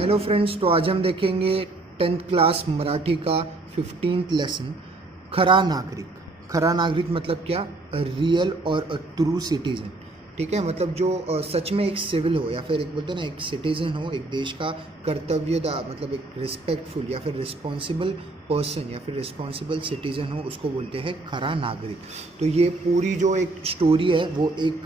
Hello friends, तो आज हम देखेंगे 10th क्लास मराठी का 15th लेसन खरा नागरिक। खरा नागरिक मतलब क्या? रियल और ट्रू सिटीजन। ठीक है, मतलब जो सच में एक सिविल हो या फिर एक बोलते हैं ना एक सिटीजन हो, एक देश का कर्तव्यदा मतलब एक रिस्पेक्टफुल या फिर रिस्पॉन्सिबल पर्सन या फिर रिस्पॉन्सिबल सिटीजन हो, उसको बोलते हैं खरा नागरिक। तो ये पूरी जो एक स्टोरी है वो एक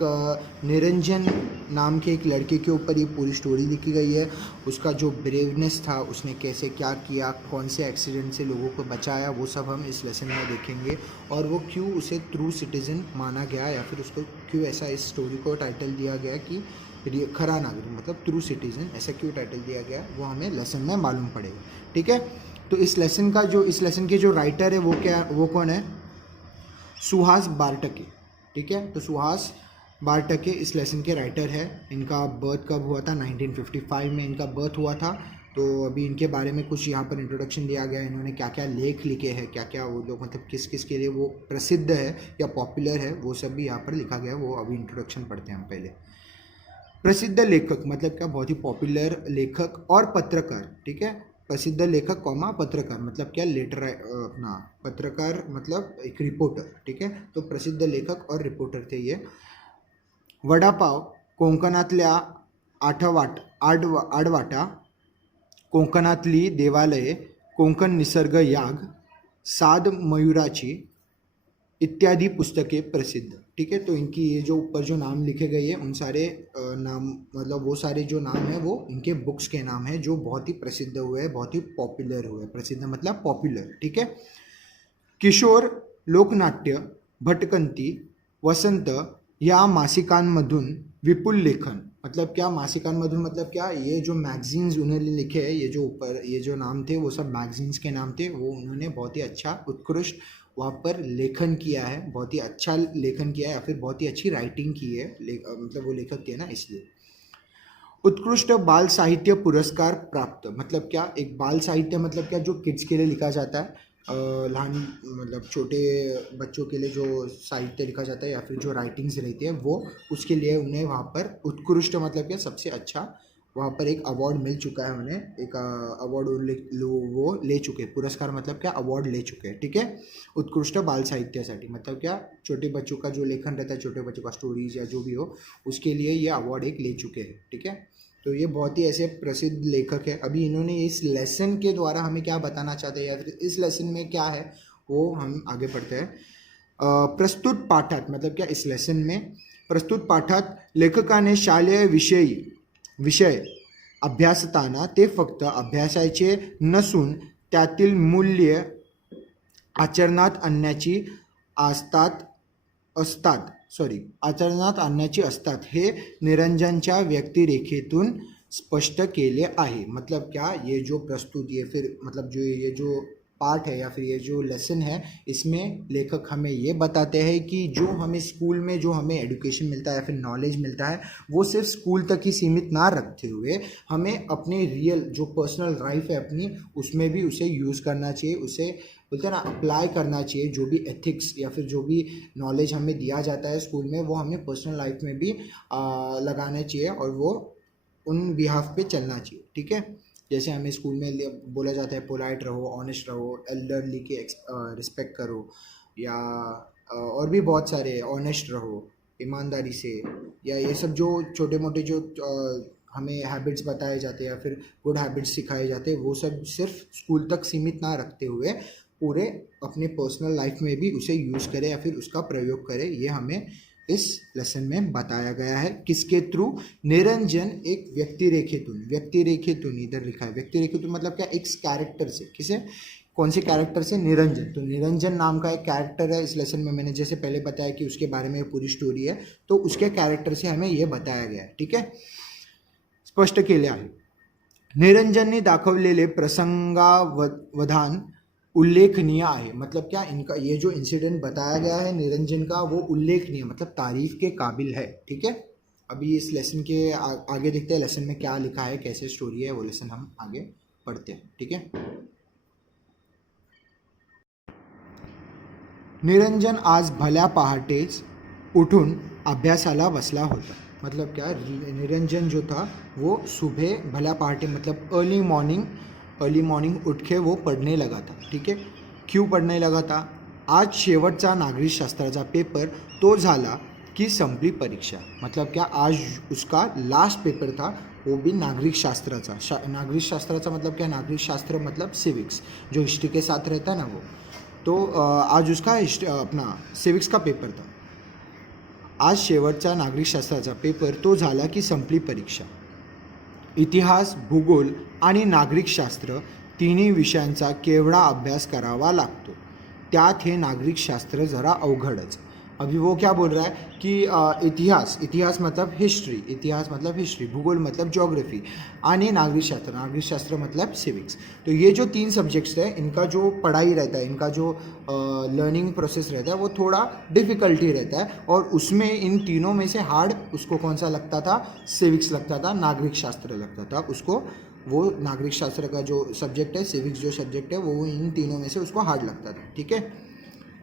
निरंजन नाम के एक लड़के के ऊपर ये पूरी स्टोरी लिखी गई है। उसका जो ब्रेवनेस था, उसने कैसे क्या किया, कौन से एक्सीडेंट से लोगों को बचाया, वो सब हम इस लेसन में देखेंगे। और वो क्यों उसे ट्रू सिटीजन माना गया या फिर उसको क्यों ऐसा इस स्टोरी को टाइटल दिया गया कि खरा नागरिक मतलब ट्रू सिटीजन, ऐसा क्यों टाइटल दिया गया वो हमें लेसन में मालूम पड़ेगा। ठीक है, तो इस लेसन के जो राइटर है वो कौन है? सुहास बारटके। ठीक है, तो सुहास बारटके इस लेसन के राइटर है। इनका बर्थ कब हुआ था? 1955 में इनका बर्थ हुआ था। तो अभी इनके बारे में कुछ यहाँ पर इंट्रोडक्शन दिया गया है। इन्होंने क्या क्या लेख लिखे हैं, क्या क्या वो लोग मतलब किस किस के लिए वो प्रसिद्ध है या पॉपुलर है, वो सब भी यहाँ पर लिखा गया है। वो अभी इंट्रोडक्शन पढ़ते हैं हम पहले। प्रसिद्ध लेखक मतलब क्या? बहुत ही पॉपुलर लेखक और पत्रकार। ठीक है, प्रसिद्ध लेखक कॉमा पत्रकार मतलब क्या? लेटर अपना पत्रकार मतलब एक रिपोर्टर। ठीक है, तो प्रसिद्ध लेखक और रिपोर्टर थे ये। वडापाव, कोकणातल्या आडवाटा, कोकणातली देवालये, कोकण निसर्ग याग, साद मयूराची इत्यादि पुस्तकें प्रसिद्ध। ठीक है, तो इनकी ये जो ऊपर जो नाम लिखे गए हैं उन सारे नाम मतलब वो सारे जो नाम है वो इनके बुक्स के नाम है जो बहुत ही प्रसिद्ध हुए हैं, बहुत ही पॉपुलर हुए। प्रसिद्ध मतलब पॉपुलर। ठीक है, किशोर, लोकनाट्य, भटकंती, वसंत या मासिकांमधून विपुल लेखन मतलब क्या? मासिकांमधून मतलब क्या? ये जो मैगजीन्स उन्होंने लिखे हैं, ये जो ऊपर ये जो नाम थे वो सब मैगजीन्स के नाम थे। वो उन्होंने बहुत ही अच्छा उत्कृष्ट वहाँ पर लेखन किया है, बहुत ही अच्छा लेखन किया है या फिर बहुत ही अच्छी राइटिंग की है। मतलब वो लेखक थे ना, इसलिए। उत्कृष्ट बाल साहित्य पुरस्कार प्राप्त मतलब क्या? एक बाल साहित्य मतलब क्या? जो किड्स के लिए लिखा जाता है, लहान मतलब छोटे बच्चों के लिए जो साहित्य लिखा जाता है या फिर जो राइटिंग्स रहती है वो, उसके लिए उन्हें वहाँ पर उत्कृष्ट मतलब क्या? सबसे अच्छा वहाँ पर एक अवार्ड मिल चुका है उन्हें। एक अवार्ड वो ले चुके हैं। पुरस्कार मतलब क्या? अवार्ड ले चुके हैं। ठीक है, उत्कृष्ट बाल साहित्यासाठी मतलब क्या? छोटे बच्चों का जो लेखन रहता है, छोटे बच्चों का स्टोरीज या जो भी हो, उसके लिए ये अवार्ड एक ले चुके हैं। ठीक है, तो ये बहुत ही ऐसे प्रसिद्ध लेखक है। अभी इन्होंने इस लेसन के द्वारा हमें क्या बताना चाहते हैं या फिर इस लेसन में क्या है वो हम आगे पढ़ते हैं। प्रस्तुत पाठात मतलब क्या? इस लेसन में प्रस्तुत पाठात लेखकाने शालेय विषय अभ्यासताना ते फक्त अभ्यासाचे नसून त्यातील मूल्य आचरणात आणण्याची असतात असतात आचरणात आणण्याची असतात हे निरंजनच्या व्यक्तिरेखेतून स्पष्ट केले आहे। मतलब क्या? ये जो प्रस्तुत ये फिर मतलब जो ये जो पार्ट है या फिर ये जो लेसन है, इसमें लेखक हमें ये बताते हैं कि जो हमें स्कूल में जो हमें एजुकेशन मिलता है या फिर नॉलेज मिलता है, वो सिर्फ स्कूल तक ही सीमित ना रखते हुए हमें अपने रियल जो पर्सनल लाइफ है अपनी, उसमें भी उसे यूज़ करना चाहिए। उसे बोलते हैं ना, अप्लाई करना चाहिए। जो भी एथिक्स या फिर जो भी नॉलेज हमें दिया जाता है स्कूल में, वो हमें पर्सनल लाइफ में भी लगाना चाहिए और वो उन बिहाफ पे चलना चाहिए। ठीक है, जैसे हमें स्कूल में बोला जाता है पोलाइट रहो, ऑनेस्ट रहो, एल्डरली के रिस्पेक्ट करो, या और भी बहुत सारे, ऑनेस्ट रहो ईमानदारी से, या ये सब जो छोटे मोटे जो हमें हैबिट्स बताए जाते हैं या फिर गुड हैबिट्स सिखाए जाते हैं, वो सब सिर्फ स्कूल तक सीमित ना रखते हुए पूरे अपने पर्सनल लाइफ में भी उसे यूज़ करे या फिर उसका प्रयोग करे। ये हमें इस लेसन में बताया गया है। किसके थ्रू? निरंजन एक व्यक्तिरेखेतून इधर लिखा है। व्यक्तिरेखेतून मतलब क्या? एक कैरेक्टर से। किसे? कौन से कैरेक्टर से? निरंजन। तो निरंजन नाम का एक कैरेक्टर है इस लेसन में। मैंने जैसे पहले बताया कि उसके बारे में पूरी स्टोरी है, तो उसके कैरेक्टर से हमें ये बताया गया है। ठीक है, स्पष्ट केले आहे। निरंजनने दाखवलेले प्रसंगावधान उल्लेखनीय आहे। मतलब क्या? इनका ये जो इंसिडेंट बताया गया है निरंजन का, वो उल्लेखनीय मतलब तारीफ के काबिल है। ठीक है, अभी इस लेसन के आगे देखते हैं लेसन में क्या लिखा है, कैसे स्टोरी है, वो लेसन हम आगे पढ़ते हैं। ठीक है, निरंजन आज भल्या पहाटेच उठून अभ्यासाला बसला होता। मतलब क्या, निरंजन जो था वो सुबह भल्या पहाटे मतलब अर्ली मॉर्निंग उठ के वो पढ़ने लगा था. ठीक आहे. क्यों पढ़ने लगा था? आज शेवटचा नागरिकशास्त्राचा पेपर तो झाला की संपली परीक्षा. मतलब क्या, आज उसका लास्ट पेपर था, वो भी नागरिकशास्त्राचा. नागरिकशास्त्राचा मतलब क्या, नागरिकशास्त्र मतलब सिविक्स, जो हिस्ट्री के साथ रहता है ना वो. तो आज उसका अपना सिविक्स का पेपर था. आज शेवटचा नागरिकशास्त्राचा पेपर तो झाला की संपली परीक्षा. इतिहास, भूगोल आणि नागरिकशास्त्र तिन्ही विषयांचा केवढा अभ्यास करावा लागतो. त्यात हे नागरिकशास्त्र जरा अवघडच. अभी वो क्या बोल रहा है कि इतिहास मतलब हिस्ट्री, भूगोल मतलब ज्योग्राफी आणि नागरिकशास्त्र मतलब सिविक्स. तो ये जो 3 सब्जेक्ट्स है, इनका जो पढ़ाई रहता है, इनका जो लर्निंग प्रोसेस रहता है वो थोड़ा डिफ़िकल्टी रहता है. और उसमें इन तीनों में से हार्ड उसको कौन सा लगता था? सिविक्स लगता था, नागरिकशास्त्र लगता था उसको. वो नागरिकशास्त्र का जो सब्जेक्ट है, सिविक्स जो सब्जेक्ट है, वो इन तीनों में से उसको हार्ड लगता था. ठीक है.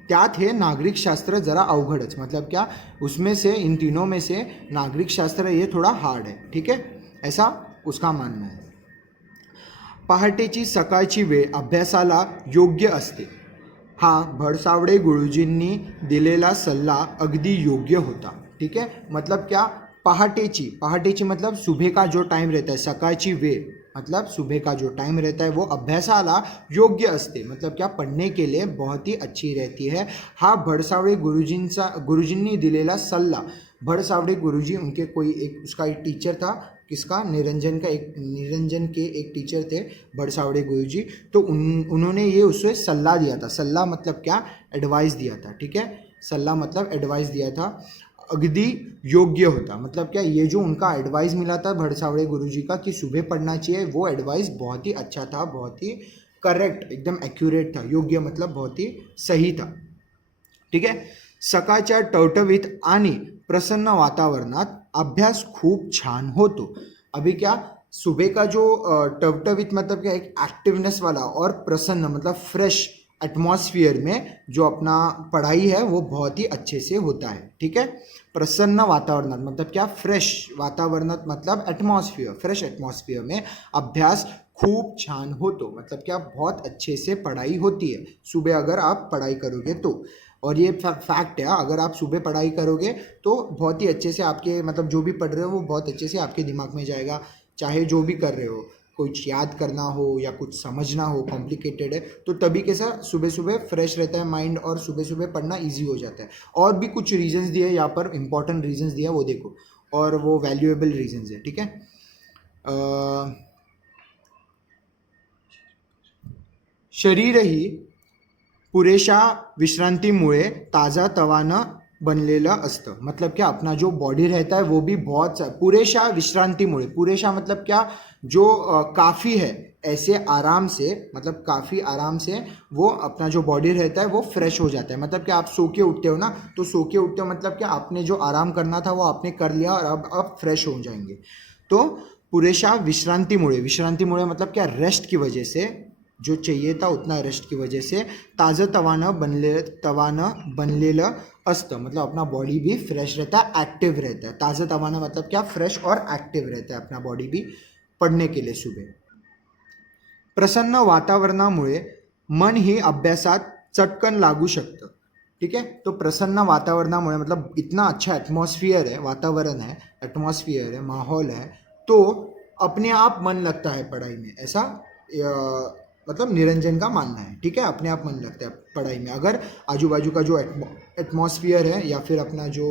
त्यात हे नागरिकशास्त्र जरा अवघडच. मतलब क्या, उसमें से इन तीनों में से नागरिकशास्त्र ये थोड़ा हार्ड है. ठीक है, ऐसा उसका मानना है. पहाटेची सकाळची वेळ अभ्यासाला योग्य असते. हा भडसावडे गुरुजींनी दिलेला सल्ला अगदी योग्य होता. ठीक है. मतलब क्या, पहाटेची मतलब सुबह का जो टाइम रहता है, सकाळची वेळ मतलब सुबह का जो टाइम रहता है वो अभ्यासाला योग्य असते. मतलब क्या, पढ़ने के लिए बहुत ही अच्छी रहती है. हा भडसावळे गुरुजींनी दिलेला सल्ला. भडसावळे गुरुजी उनके कोई एक, उसका एक टीचर था, किसका, निरंजन के एक टीचर थे भडसावळे गुरुजी. तो उन्होंने ये उससे सल्ला दिया था. सल्ला मतलब क्या, एडवाइस दिया था. ठीक है. सल्ला मतलब एडवाइस दिया था. अगदी योग्य होता मतलब क्या, ये जो उनका एडवाइस मिला था भडसावळे गुरुजी का कि सुबह पढ़ना चाहिए, वो एडवाइस बहुत ही अच्छा था, बहुत ही करेक्ट, एकदम एक्यूरेट था. योग्य मतलब बहुत ही सही था. ठीक है. सकाळच्या टवटवीत आणि प्रसन्न वातावरणात अभ्यास खूप छान होतो. अभी क्या, सुबह का जो टवटवीत मतलब क्या, एक एक्टिवनेस वाला, और प्रसन्न मतलब फ्रेश एटमॉस्फेयर में जो अपना पढ़ाई है वो बहुत ही अच्छे से होता है. ठीक है. प्रसन्न वातावरणात मतलब क्या, फ्रेश वातावरणात मतलब एटमॉस्फेयर, फ्रेश एटमॉस्फेयर में अभ्यास खूब छान होतो. मतलब क्या, बहुत अच्छे से पढ़ाई होती है सुबह अगर आप पढ़ाई करोगे तो. और ये फैक्ट है, अगर आप सुबह पढ़ाई करोगे तो बहुत ही अच्छे से आपके मतलब जो भी पढ़ रहे हो वो बहुत अच्छे से आपके दिमाग में जाएगा. चाहे जो भी कर रहे हो, कुछ याद करना हो या कुछ समझना हो, कॉम्प्लिकेटेड है, तो तभी कैसा सुबह सुबह फ्रेश रहता है माइंड, और सुबह सुबह पढ़ना इजी हो जाता है. और भी कुछ रीजंस दिए यहाँ पर, इंपॉर्टेंट रीजंस दिया वो देखो, और वो वैल्यूएबल रीजंस है. ठीक है. शरीरही पुरेशा विश्रांतीमुळे ताज़ातवानं बनलेलं असतं. मतलब क्या, अपना जो बॉडी रहता है वो भी बहुत पुरेशा विश्रांतीमुळे, पुरेशा मतलब क्या, जो काफ़ी है, ऐसे आराम से, मतलब काफ़ी आराम से वो अपना जो बॉडी रहता है वो फ्रेश हो जाता है. मतलब कि आप सो के उठते हो ना, तो सो के उठते हो मतलब क्या, आपने जो आराम करना था वो आपने कर लिया और अब आप फ्रेश हो जाएंगे. तो पुरेशा विश्रांतीमुळे मतलब क्या, रेस्ट की वजह से, जो चाहिए था उतना रेस्ट की वजह से तवानं बनलेलं असतं. मतलब अपना बॉडी भी फ्रेश रहता है, एक्टिव रहता है. तवानं मतलब क्या, फ्रेश और एक्टिव रहता है अपना बॉडी भी पढ़ने के लिए सुबह. प्रसन्न वातावरणामुळे मन ही अभ्यासात चटकन लागू शकतं. ठीक है. तो प्रसन्न वातावरणामुळे मतलब इतना अच्छा एटमॉस्फियर है, वातावरण है, एटमॉस्फियर है, माहौल है, तो अपने आप मन लगता है पढ़ाई में. ऐसा मतलब निरंजन का मानना है. ठीक है. अपने आप मन लगता है पढ़ाई में अगर आजू बाजू का जो एटमॉस्फियर है या फिर अपना जो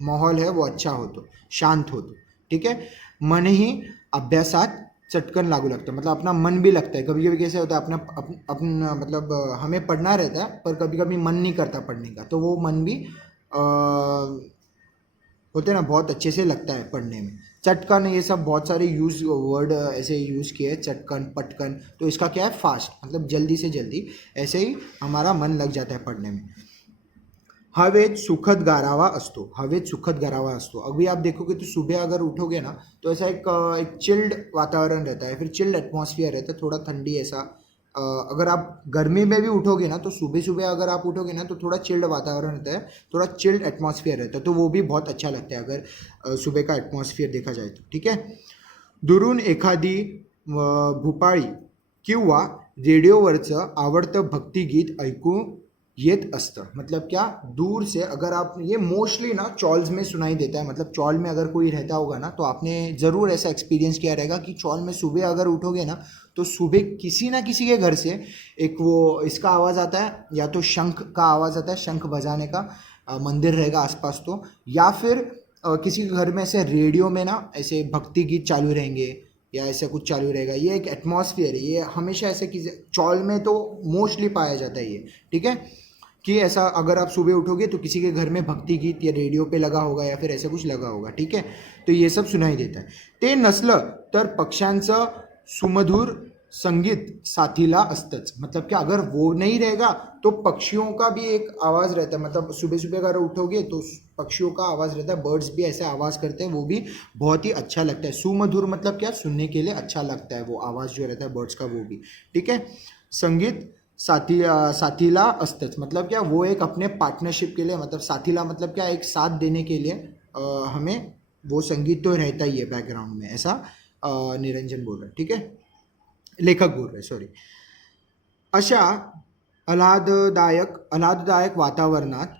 माहौल है वो अच्छा हो तो, शांत हो तो. ठीक है. मन ही अभ्यासात चटकन लागू लगता है, मतलब अपना मन भी लगता है. कभी कभी कैसे होता है, अपना मतलब हमें पढ़ना रहता है पर कभी कभी मन नहीं करता पढ़ने का, तो वो मन भी होते ना, बहुत अच्छे से लगता है पढ़ने में. चटकन, ये सब बहुत सारे वर्ड ऐसे यूज़ किए, चटकन, पटकन. तो इसका क्या है, फास्ट मतलब जल्दी से जल्दी, ऐसे ही हमारा मन लग जाता है पढ़ने में. हवेत सुखद गारावा असतो. अभी आप देखोगे तो सुबह अगर उठोगे ना तो ऐसा एक चिल्ड वातावरण रहता है, फिर चिल्ड एटमॉस्फेयर रहता है, थोड़ा ठंडी ऐसा अगर आप गर्मी में भी उठोगे ना तो सुबह सुबह अगर आप उठोगे ना तो थोड़ा चिल्ड वातावरण रहता है, थोड़ा चिल्ड एटमॉस्फेयर रहता है, तो वो भी बहुत अच्छा लगता है अगर सुबह का एटमॉस्फेयर देखा जाए तो, ठीक है। दुरून एखादी भुपाळी किंवा रेडिओवरचं आवडतं भक्तिगीत ऐकू येत असतं। मतलब क्या, दूर से अगर आप, ये मोस्टली ना चौल्स में सुनाई देता है, मतलब चौल में अगर कोई रहता होगा ना तो आपने ज़रूर ऐसा एक्सपीरियंस किया रहेगा कि चौल में सुबह अगर उठोगे ना तो सुबह किसी ना किसी के घर से एक वो इसका आवाज़ आता है, या तो शंख का आवाज़ आता है, शंख बजाने का, मंदिर रहेगा आसपास तो, या फिर किसी के घर में ऐसे रेडियो में ना ऐसे भक्ति गीत चालू रहेंगे या ऐसा कुछ चालू रहेगा। ये एक एटमॉस्फेयर है, ये हमेशा ऐसे किसी चौल में तो मोस्टली पाया जाता है ये, ठीक है। कि ऐसा अगर आप सुबह उठोगे तो किसी के घर में भक्ति गीत या रेडियो पे लगा होगा या फिर ऐसा कुछ लगा होगा, ठीक है। तो ये सब सुनाई देता है। ते नसलं तर पक्ष्यांचं सुमधुर संगीत साथीला असतंच। मतलब कि अगर वो नहीं रहेगा तो पक्षियों का भी एक आवाज़ रहता है, मतलब सुबह सुबह अगर उठोगे तो पक्षियों का आवाज़ रहता है, बर्ड्स भी ऐसे आवाज़ करते हैं, वो भी बहुत ही अच्छा लगता है। सुमधुर मतलब क्या, सुनने के लिए अच्छा लगता है वो आवाज़ जो रहता है बर्ड्स का, वो भी, ठीक है। संगीत साथीला असतंच, मतलब क्या, वो एक अपने पार्टनरशिप के लिए, मतलब साथीला मतलब क्या, एक साथ देने के लिए हमें वो संगीत तो रहता ही है बैकग्राउंड में, ऐसा निरंजन बोल रहा है, ठीक है, लेखक बोल रहे, सॉरी। अशा आल्हाददायक वातावरणात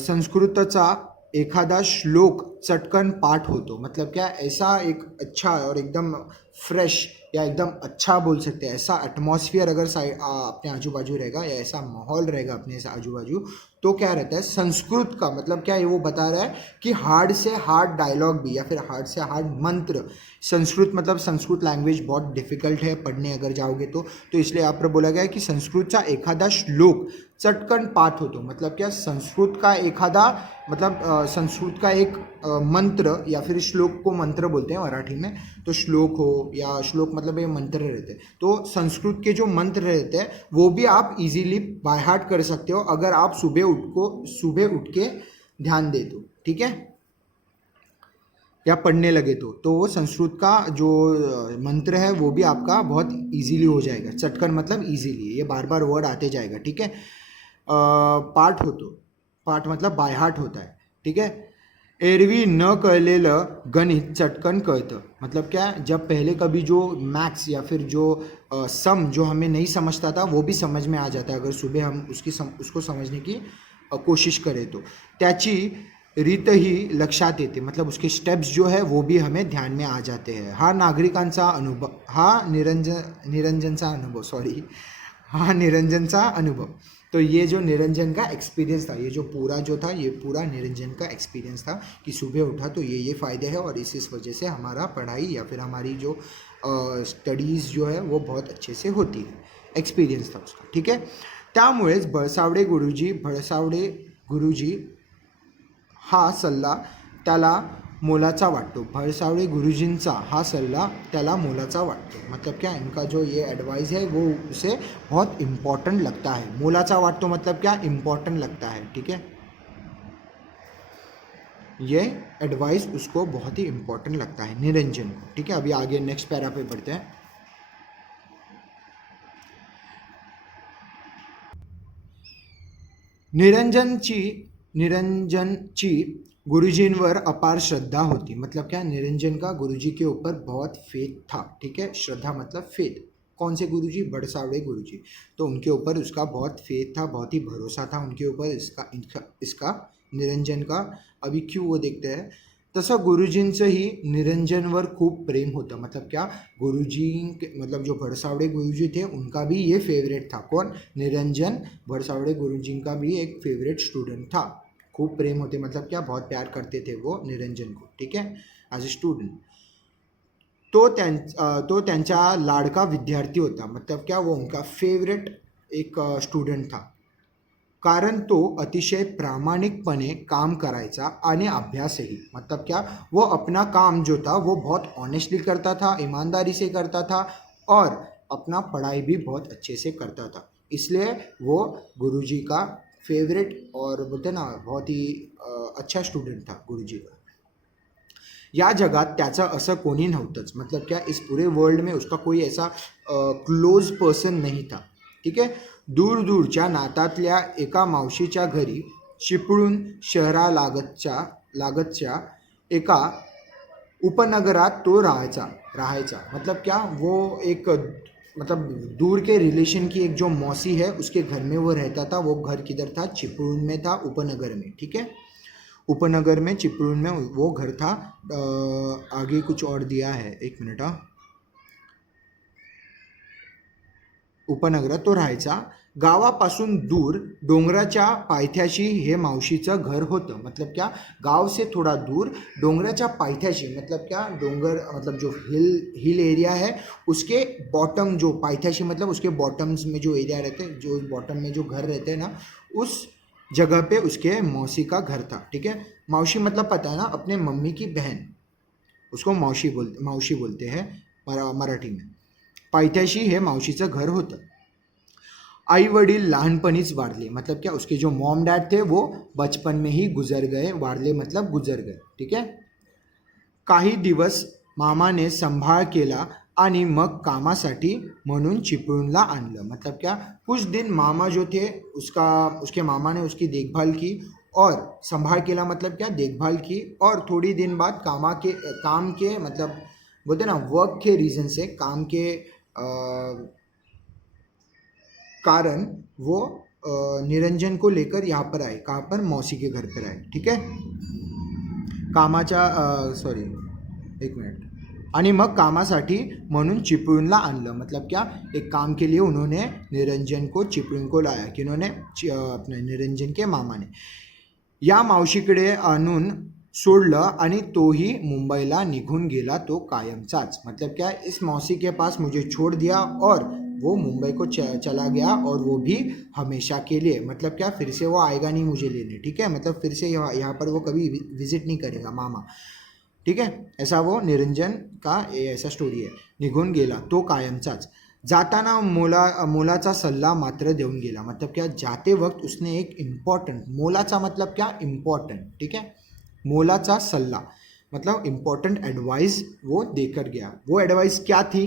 संस्कृतचा एखादा श्लोक चटकन पाठ होतो। मतलब क्या, ऐसा एक अच्छा और एकदम फ्रेश या एकदम अच्छा बोल सकते हैं, ऐसा एटमॉस्फेयर अगर अपने आजू बाजू रहेगा या ऐसा माहौल रहेगा अपने आजू बाजू, तो क्या रहता है संस्कृत का, मतलब क्या, ये वो बता रहा है कि हार्ड से हार्ड डायलॉग भी या फिर हार्ड से हार्ड मंत्र, संस्कृत मतलब संस्कृत लैंग्वेज बहुत डिफिकल्ट है पढ़ने अगर जाओगे तो इसलिए यहाँ पर बोला गया है कि संस्कृतचा एखादा श्लोक चटकन पाठ होतो। मतलब क्या, संस्कृत का एखादा, मतलब संस्कृत का एक मंत्र, या फिर श्लोक को मंत्र बोलते हैं मराठी में, तो श्लोक हो या श्लोक मतलब ये मंत्र रहते हैं, तो संस्कृत के जो मंत्र रहते हैं वो भी आप इजीली बाय हार्ट कर सकते हो अगर आप सुबह उठ के ध्यान दे तो, ठीक है, या पढ़ने लगे तो वो संस्कृत का जो मंत्र है वो भी आपका बहुत इजीली हो जाएगा। चटकन मतलब इजीली, ये बार बार वर्ड आते जाएगा, ठीक है। पाठ होतो, पाठ मतलब बाय हार्ट होता है, ठीक है। एरवी न कळलेलं गणित चटकन कळतं। मतलब क्या, जब पहले कभी जो मैथ्स या फिर जो सम जो हमें नहीं समझता था वो भी समझ में आ जाता है अगर सुबह हम उसको समझने की कोशिश करें तो। त्याची रीतही लक्षात येते, मतलब उसके स्टेप्स जो है वो भी हमें ध्यान में आ जाते हैं। हा निरंजनचा अनुभव, सॉरी, हाँ निरंजन सा अनुभव। तो ये जो निरंजन का एक्सपीरियंस था, ये जो पूरा जो था, ये पूरा निरंजन का एक्सपीरियंस था कि सुबह उठा तो ये फ़ायदे हैं और इस वजह से हमारा पढ़ाई या फिर हमारी जो स्टडीज़ जो है वो बहुत अच्छे से होती है, एक्सपीरियंस था उसका, ठीक है। त्यामुळेच भळसावडे गुरुजी हा सल्ला त्याला मोलाचा वाटतो। भळसावडे गुरुजींचा हा सल्ला त्याला मोलाचा वाटतो। मतलब क्या, इनका जो ये एडवाइस है वो उसे बहुत इम्पॉर्टेंट लगता है। मोलाचा वाटतो मतलब क्या, इम्पॉर्टेंट लगता है, ठीक है। ये एडवाइस उसको बहुत ही इम्पॉर्टेंट लगता है निरंजन को, ठीक है। अभी आगे नेक्स्ट पैरा पे बढ़ते हैं। निरंजनची गुरुजींवर अपार श्रद्धा होती। मतलब क्या, निरंजन का गुरुजी के ऊपर बहुत फेथ था, ठीक है। श्रद्धा मतलब फेथ। कौन से गुरुजी? भड़सावड़े गुरुजी। तो उनके ऊपर उसका बहुत फेथ था, बहुत ही भरोसा था उनके ऊपर, इसका निरंजन का। अभी क्यों वो देखते हैं। तसं गुरुजींचंही निरंजनवर खूप प्रेम होतं। मतलब क्या, गुरुजी मतलब जो भड़सावड़े गुरुजी थे उनका भी ये फेवरेट था। कौन? निरंजन। भड़सावड़े गुरुजी का भी एक फेवरेट स्टूडेंट था। खूब प्रेम होते मतलब क्या, बहुत प्यार करते थे वो निरंजन को, ठीक है, एज ए स्टूडेंट। तो त्यांचा लाडका विद्यार्थी होता। मतलब क्या, वो उनका फेवरेट एक स्टूडेंट था, कारण तो अतिशय प्रामाणिकपणे काम करायचा आणि अभ्यासही। मतलब क्या, वो अपना काम जो था वो बहुत ऑनेस्टली करता था, ईमानदारी से करता था, और अपना पढ़ाई भी बहुत अच्छे से करता था। इसलिए वो गुरुजी का फेवरेट और बोलते ना बहुत ही अच्छा स्टूडेंट था गुरुजी का। या जगात त्याचं असं कोणी नव्हतंच, मतलब क्या इस पूरे वर्ल्ड में उसका कोई ऐसा क्लोज पर्सन नहीं था. ठीक आहे. दूरदूरच्या नातातल्या एका मावशीच्या घरी चिपळूण शहरालागतच्या एका उपनगरात तो राहायचा. मतलब क्या वो एक मतलब दूर के रिलेशन की एक जो मौसी है उसके घर में वो रहता था. वो घर किधर था? चिपळूण में था, उपनगर में. ठीक है, उपनगर में चिपळूण में वो घर था. आगे कुछ और दिया है, एक मिनट. उपनगरात तो राहायचा. गावापासून दूर डोंगराच्या पायथ्याशी हे मावशीचं घर होतं. मतलब क्या, गाव से थोड़ा दूर डोंगराच्या पायथ्याशी, मतलब क्या, डोंगर मतलब जो हिल एरिया है उसके बॉटम, जो पायथ्याशी मतलब उसके बॉटम्स में जो एरिया रहते हैं, जो बॉटम में जो घर रहते हैं ना, उस जगह पे उसके मौसी का घर था. ठीक है. मौसी मतलब पता है ना, अपने मम्मी की बहन, उसको मौसी बोलते हैं मराठी में. पायथ्याशी हे मावशीचं घर होतं. आई वडील लहानपणीच वारले. मतलब क्या, उसके जो मॉम डैड थे वो बचपन में ही गुजर गए. वारले मतलब गुजर गए. ठीक है. काही दिवस मामाने संभाळ केला आणि मग कामासाठी म्हणून चिपळूणला आणलं. मतलब क्या, कुछ दिन मामा जो थे उसके मामा ने उसकी देखभाल की और संभाल केला मतलब क्या, देखभाल की. और थोड़ी दिन बाद काम के मतलब बोलते ना वर्क के रीज़न से, काम के कारण वो निरंजन को लेकर यहाँ पर आए. कहाँ पर? मौसी के घर पर आए. ठीक है. कामाच्या सॉरी एक मिनट. आणि मग कामासाठी म्हणून चिपळूणला आणलं. मतलब क्या, एक काम के लिए उन्होंने निरंजन को चिपळूण को लाया. किन्होंने? अपने निरंजन के मामा ने. या मावशीकडे आणून सोडलं आणि तोही मुंबईला निघून गेला तो कायमचाच. मतलब क्या, इस मौसी के पास मुझे छोड़ दिया और वो मुंबई को चला गया, और वो भी हमेशा के लिए. मतलब क्या, फिर से वो आएगा नहीं मुझे लेने. ठीक है. मतलब फिर से यहाँ पर वो कभी विजिट नहीं करेगा मामा. ठीक है. ऐसा वो निरंजन का ऐसा स्टोरी है. निघून गेला तो कायमचाच. जाताना मोलाचा सल्ला मात्र देऊन गेला. मतलब क्या, जाते वक्त उसने एक इम्पॉर्टंट, मोलाचा मतलब क्या, इम्पॉर्टंट. ठीक है. मोलाचा सल्ला मतलब इम्पॉर्टेंट एडवाइस वो देकर गया. वो एडवाइस क्या थी?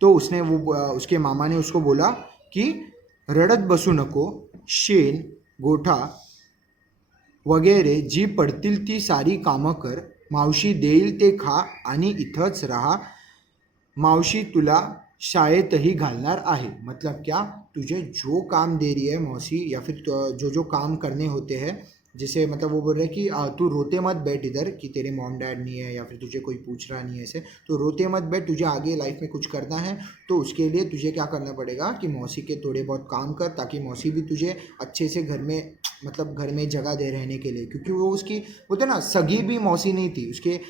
तो उसके मामा ने उसको बोला कि रडत बसू नको. शेण, गोठा वगैरे जी पडतील ती सारी कामं कर. मावशी देईल ते खा आणि इथंच राहा. मावशी तुला शाळेतही घालणार आहे. मतलब क्या, तुझे जो काम दे रही है मौसी, या फिर जो जो काम करने होते हैं, जैसे मतलब वो बोल रहे हैं कि तू रोते मत बैठ इधर कि तेरे मॉम डैड नहीं है या फिर तुझे कोई पूछ रहा नहीं है ऐसे, तो रोते मत बैठ. तुझे आगे लाइफ में कुछ करना है तो उसके लिए तुझे क्या करना पड़ेगा कि मौसी के थोड़े बहुत काम कर, ताकि मौसी भी तुझे अच्छे से घर में, मतलब घर में जगह दे रहने के लिए. क्योंकि वो उसकी बोलते ना सगी भी मौसी नहीं थी, उसके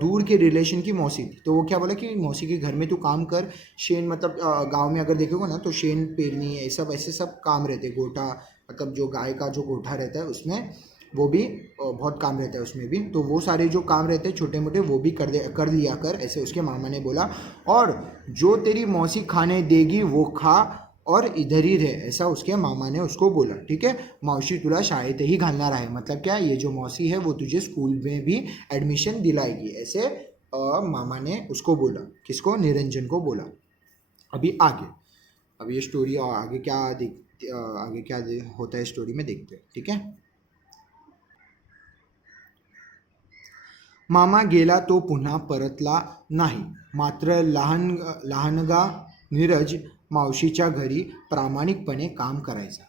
दूर के रिलेशन की मौसी थी. तो वो क्या बोला कि मौसी के घर में तू काम कर. शेन मतलब गाँव में अगर देखोगे ना तो शेन पेरनी है, सब ऐसे सब काम रहते. गोटा मतलब जो गाय का जो गोठा रहता है उसमें वो भी बहुत काम रहता है उसमें भी. तो वो सारे जो काम रहते हैं छोटे मोटे वो भी कर लिया कर, ऐसे उसके मामा ने बोला. और जो तेरी मौसी खाने देगी वो खा और इधर ही रहे, ऐसा उसके मामा ने उसको बोला. ठीक है. मावशी तुला शाळेतही घालणार आहे. मतलब क्या, ये जो मौसी है वो तुझे स्कूल में भी एडमिशन दिलाएगी, ऐसे मामा ने उसको बोला. किसको? निरंजन को बोला. अभी आगे, अब ये स्टोरी आगे क्या होता है स्टोरी में देखते हैं. ठीक है. मामा गेला तो पुन्हा परतला नाही. मात्र लहानगा नीरज मावशीच्या घरी प्रामाणिकपणे काम करायचा.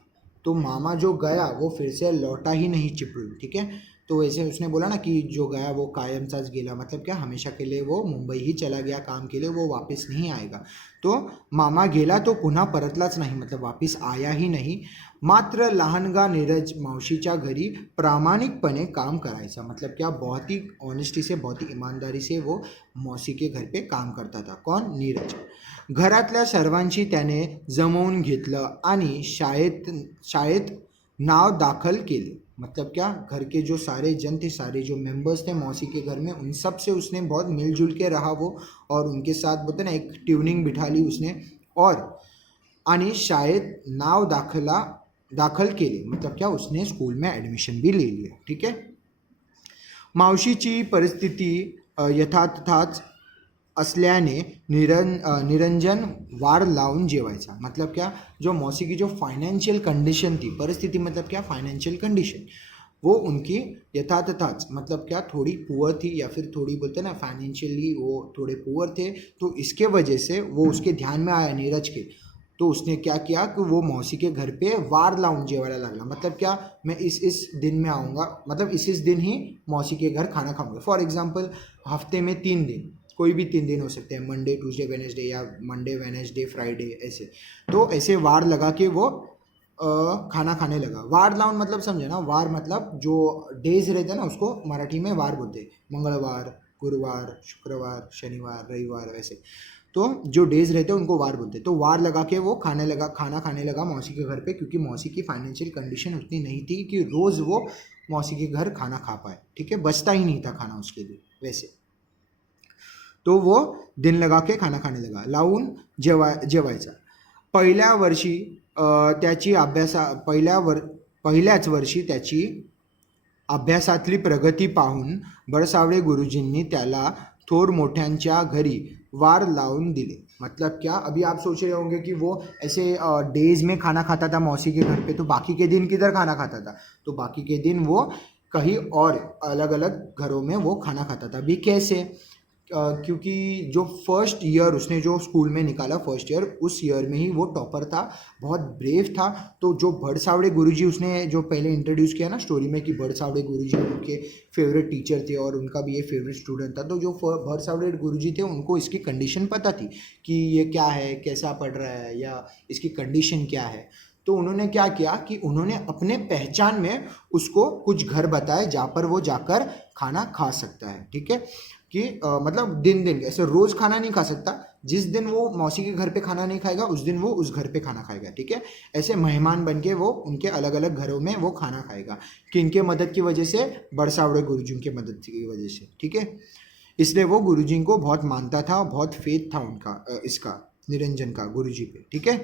तो मामा जो गया वो फिर से लौटा ही नहीं चिपळूण. ठीक है. तो वैसे उसने बोला ना कि जो गया वो कायमचाच गेला. मतलब क्या, हमेशा के लिए वो मुंबई ही चला गया काम के लिए, वो वापस नहीं आएगा. तो मामा गेला तो पुन्हा परतलाच नाही, मतलब वापस आया ही नहीं. मात्र लहानगा नीरज मावशीच्या घरी प्रामाणिकपणे काम करायचा. मतलब क्या, बहुत ही ऑनेस्टी से, बहुत ही ईमानदारी से वो मौसी के घर पे काम करता था. कौन? नीरज. घरातल्या सर्वांची त्याने जमवून घेतलं आणि शाळेत नाव दाखल केले. मतलब क्या, घर के जो सारे जन थे, सारे जो मेंबर्स थे मौसी के घर में, उन सब से उसने बहुत मिलजुल के रहा वो, और उनके साथ बोलते ना एक ट्यूनिंग बिठा ली उसने. और आणि शाळेत नाव दाखल केले. मतलब क्या, उसने स्कूल में एडमिशन भी ले लिया. ठीक है. मावशीची परिस्थिती यथातथाच असल्याने निरंजन वार लावून जेवायचा। मतलब क्या, जो मौसी की जो फाइनेंशियल कंडीशन थी, परिस्थिति मतलब क्या, फाइनेंशियल कंडीशन, वो उनकी यथातथाच मतलब क्या, थोड़ी पुअर थी, या फिर थोड़ी बोलते हैं ना फाइनेंशियली वो थोड़े पुअर थे, तो इसके वजह से वो उसके ध्यान में आया नीरज के। तो उसने क्या किया कि वो मौसी के घर पे वार लावून जेवायला लागला। मतलब क्या, मैं इस दिन में आऊँगा, मतलब इस दिन ही मौसी के घर खाना खाऊंगा। फॉर एग्जाम्पल, हफ्ते में 3 दिन, कोई भी 3 दिन हो सकते हैं, मंडे ट्यूसडे वेडनेसडे, या मंडे वेडनेसडे फ्राइडे, ऐसे। तो ऐसे वार लगा के वो खाना खाने लगा। वार लाउन मतलब समझे ना, वार मतलब जो डेज रहते हैं ना, उसको मराठी में वार बोलते हैं। मंगलवार, गुरुवार, शुक्रवार, शनिवार, रविवार, वैसे। तो जो डेज रहते हैं उनको वार बोलते हैं। तो वार लगा के वो खाना खाने लगा मौसी के घर पे, क्योंकि मौसी की फाइनेंशियल कंडीशन उतनी नहीं थी कि रोज़ वो मौसी के घर खाना खा पाए। ठीक है, बचता ही नहीं था खाना उसके लिए, वैसे। तो वो दिन लगा के खाना खाने लगा, लावून जेवायचा। पहिल्या वर्षी त्याची पहिल्याच वर्षी त्याची अभ्यासातली प्रगती पाहून बडसावळे गुरुजींनी त्याला थोर मोठ्यांच्या घरी वार लावून दिले। मतलब क्या, अभी आप सोच रहे होंगे कि वो ऐसे डेज में खाना खाता था मौसी के घर पे, तो बाकी के दिन किधर खाना खाता था? तो बाकी के दिन वो कहीं और अलग अलग घरों में वो खाना खाता था। अभी कैसे? क्योंकि जो फर्स्ट ईयर उसने जो स्कूल में निकाला, फर्स्ट ईयर, उस ईयर में ही वो टॉपर था, बहुत ब्रेव था। तो जो भड़सावड़े गुरुजी उसने जो पहले इंट्रोड्यूस किया ना स्टोरी में, कि भड़सावड़े गुरुजी उनके फेवरेट टीचर थे और उनका भी ये फेवरेट स्टूडेंट था। तो जो भड़सावड़े गुरुजी थे उनको इसकी कंडीशन पता थी कि ये क्या है, कैसा पढ़ रहा है, या इसकी कंडीशन क्या है। तो उन्होंने क्या किया कि उन्होंने अपने पहचान में उसको कुछ घर बताए जहाँ पर वो जाकर खाना खा सकता है। ठीक है, कि मतलब दिन दिन ऐसे रोज खाना नहीं खा सकता, जिस दिन वो मौसी के घर पे खाना नहीं खाएगा उस दिन वो उस घर पे खाना खाएगा। ठीक है, ऐसे मेहमान बन के वो उनके अलग अलग घरों में वो खाना खाएगा। किनके मदद की वजह से? बड़सावड़े गुरुजी की मदद की वजह से। ठीक है, इसलिए वो गुरुजी को बहुत मानता था, बहुत फेथ था उनका, इसका निरंजन का गुरुजी पे। ठीक है,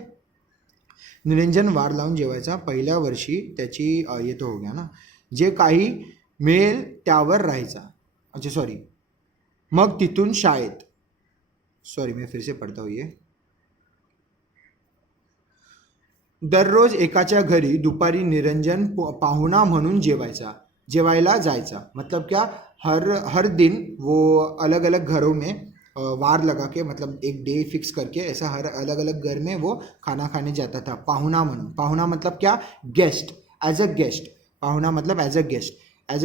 निरंजन वार लावून जेवायचा। पहिल्या वर्षी त्याची ये तो हो गया ना, जे काही मिळेल त्यावर राहायचा। अच्छा सॉरी, मग तिथून शाळेत, सॉरी मैं फिर से पढ़ता हूँ ये। दररोज एकाच्या घरी दुपारी निरंजन पाहुणा म्हणून जेवायला जायचा। मतलब क्या, हर हर दिन वो अलग अलग घरों में वार लगा के, मतलब एक डे फिक्स करके, ऐसा हर अलग अलग घर में वो खाना खाने जाता था, पाहुणा म्हणून। पाहुणा मतलब क्या, गेस्ट, एज अ गेस्ट। पाहुणा मतलब एज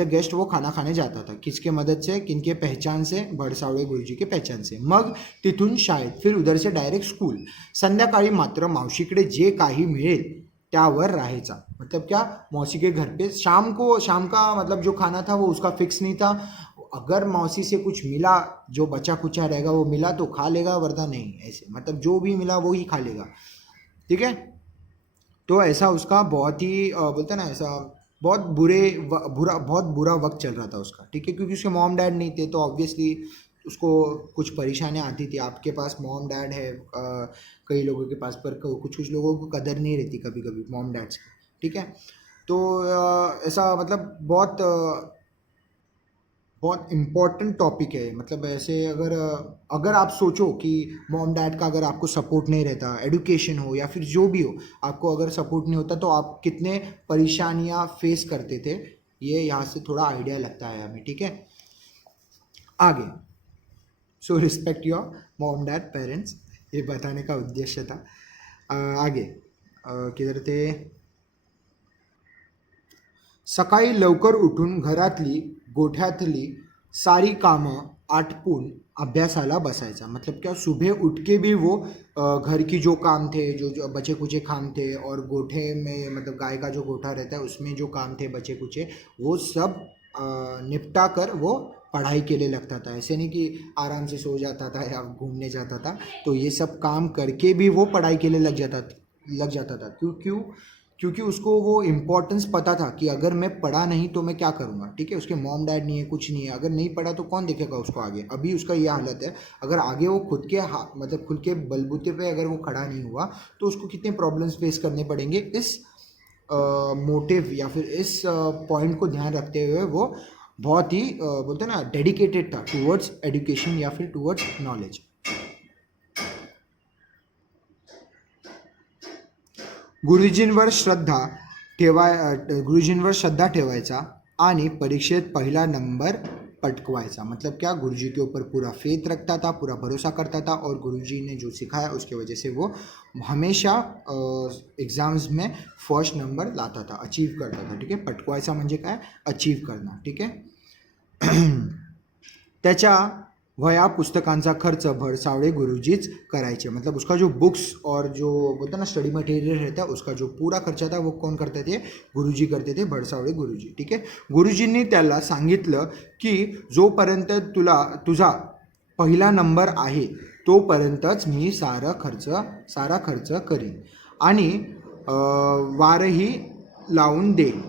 अ गेस्ट वो खाना खाने जाता था। किसके मदद से, किनके पहचान से? भड़सावळे गुरुजी के पहचान से। मग तिथून शाळेत, फिर उधर से डायरेक्ट स्कूल। संध्याकाळी मात्र मावशीकडे जे काही मिळेल त्यावर राहायचा। मतलब क्या, मौसी के घर पे शाम का मतलब जो खाना था वो उसका फिक्स नहीं था। अगर मौसी से कुछ मिला, जो बचा कुचा रहेगा वो मिला तो खा लेगा, वरना नहीं, ऐसे। मतलब जो भी मिला वो ही खा लेगा। ठीक है, तो ऐसा उसका बहुत ही बोलते हैं ना, ऐसा बहुत बहुत बुरा वक्त चल रहा था उसका। ठीक है, क्योंकि उसके मॉम डैड नहीं थे, तो ऑब्वियसली उसको कुछ परेशानियां आती थी। आपके पास मॉम डैड है, कई लोगों के पास, पर कुछ कुछ लोगों को कदर नहीं रहती कभी कभी मॉम डैड्स की। ठीक है, तो ऐसा मतलब बहुत इम्पॉर्टेंट टॉपिक है। मतलब ऐसे अगर अगर आप सोचो कि मॉम डैड का अगर आपको सपोर्ट नहीं रहता, एडुकेशन हो या फिर जो भी हो, आपको अगर सपोर्ट नहीं होता, तो आप कितने परेशानियां फेस करते थे, ये यहाँ से थोड़ा आइडिया लगता है हमें। ठीक है, आगे। So respect your mom dad parents, ये बताने का उद्देश्य था। आगे किधर थे? सकाळी लवकर उठून घरातली गोठ्यातली सारी कामं आटपून अभ्यासाला बसायचा। मतलब क्या, सुबह उठ के भी वो घर की जो काम थे, जो जो बचे कुचे काम थे, और गोठे में मतलब गाय का जो गोठा रहता है उसमें जो काम थे बचे कुचे, वो सब निपटा कर वो पढ़ाई के लिए लगता था। ऐसे नहीं कि आराम से सो जाता था या घूमने जाता था। तो ये सब काम करके भी वो पढ़ाई के लिए लग जाता था। क्यों क्यों? क्योंकि उसको वो इम्पोर्टेंस पता था कि अगर मैं पढ़ा नहीं तो मैं क्या करूँगा। ठीक है, उसके मॉम डैड नहीं है, कुछ नहीं है, अगर नहीं पढ़ा तो कौन देखेगा उसको आगे। अभी उसका ये हालत है, अगर आगे वो मतलब खुद के बलबूते पे अगर वो खड़ा नहीं हुआ, तो उसको कितने प्रॉब्लम्स फेस करने पड़ेंगे। इस मोटिव या फिर इस पॉइंट को ध्यान रखते हुए वो बहुत ही बोलते हैं ना डेडिकेटेड था टूवर्ड्स एजुकेशन या फिर टूवर्ड्स नॉलेज। गुरुजींवर श्रद्धा ठेवायचा आणि परीक्षेत पहिला नंबर पटकवायचा। मतलब क्या, गुरुजी के ऊपर पूरा फेथ रखता था, पूरा भरोसा करता था और गुरुजी ने जो सिखाया उसके वजह से वो हमेशा एग्जाम्स में फर्स्ट नंबर लाता था, अचीव करता था। ठीक आहे, पटकवायचा म्हणजे काय, अचीव करना। ठीक आहे त्याच्या वह्या पुस्तकांचा खर्च भरसावळे गुरुजीच करायचे। मतलब उसका जो बुक्स और जो बोलते ना स्टडी मटेरियल रहता है उसका जो पूरा खर्चा था वो कौन करते थे, गुरुजी करते थे, भरसावळे गुरुजी। ठीक आहे, गुरुजींनी त्याला सांगितलं की जोपर्यंत तुझा पहिला नंबर आहे तोपर्यंतच मी सारा खर्च करीन आणि वारही लावून देईन,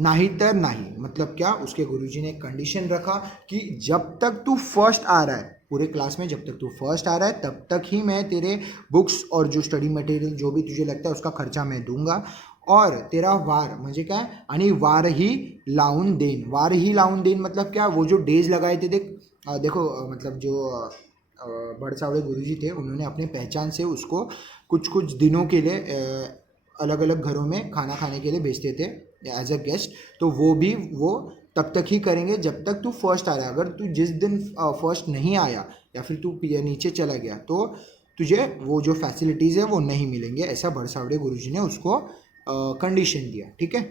नहीं तर नहीं। मतलब क्या, उसके गुरुजी ने एक कंडीशन रखा कि जब तक तू फर्स्ट आ रहा है पूरे क्लास में, जब तक तू फर्स्ट आ रहा है तब तक ही मैं तेरे बुक्स और जो स्टडी मटेरियल जो भी तुझे लगता है उसका खर्चा मैं दूंगा, और तेरा वार म्हणजे काय, आणि वारही लावून देईन मतलब क्या, वो जो डेज लगाए थे देखो मतलब जो भड़सावड़े गुरुजी थे उन्होंने अपने पहचान से उसको कुछ दिनों के लिए अलग अलग घरों में खाना खाने के लिए भेजते थे एज अ गेस्ट। तो वो तब तक ही करेंगे जब तक तू फर्स्ट आ रहा है। अगर तू जिस दिन फर्स्ट नहीं आया या फिर तू नीचे चला गया तो तुझे वो जो फैसिलिटीज़ है वो नहीं मिलेंगे, ऐसा भरसावड़े गुरुजी ने उसको कंडिशन दिया। ठीक है,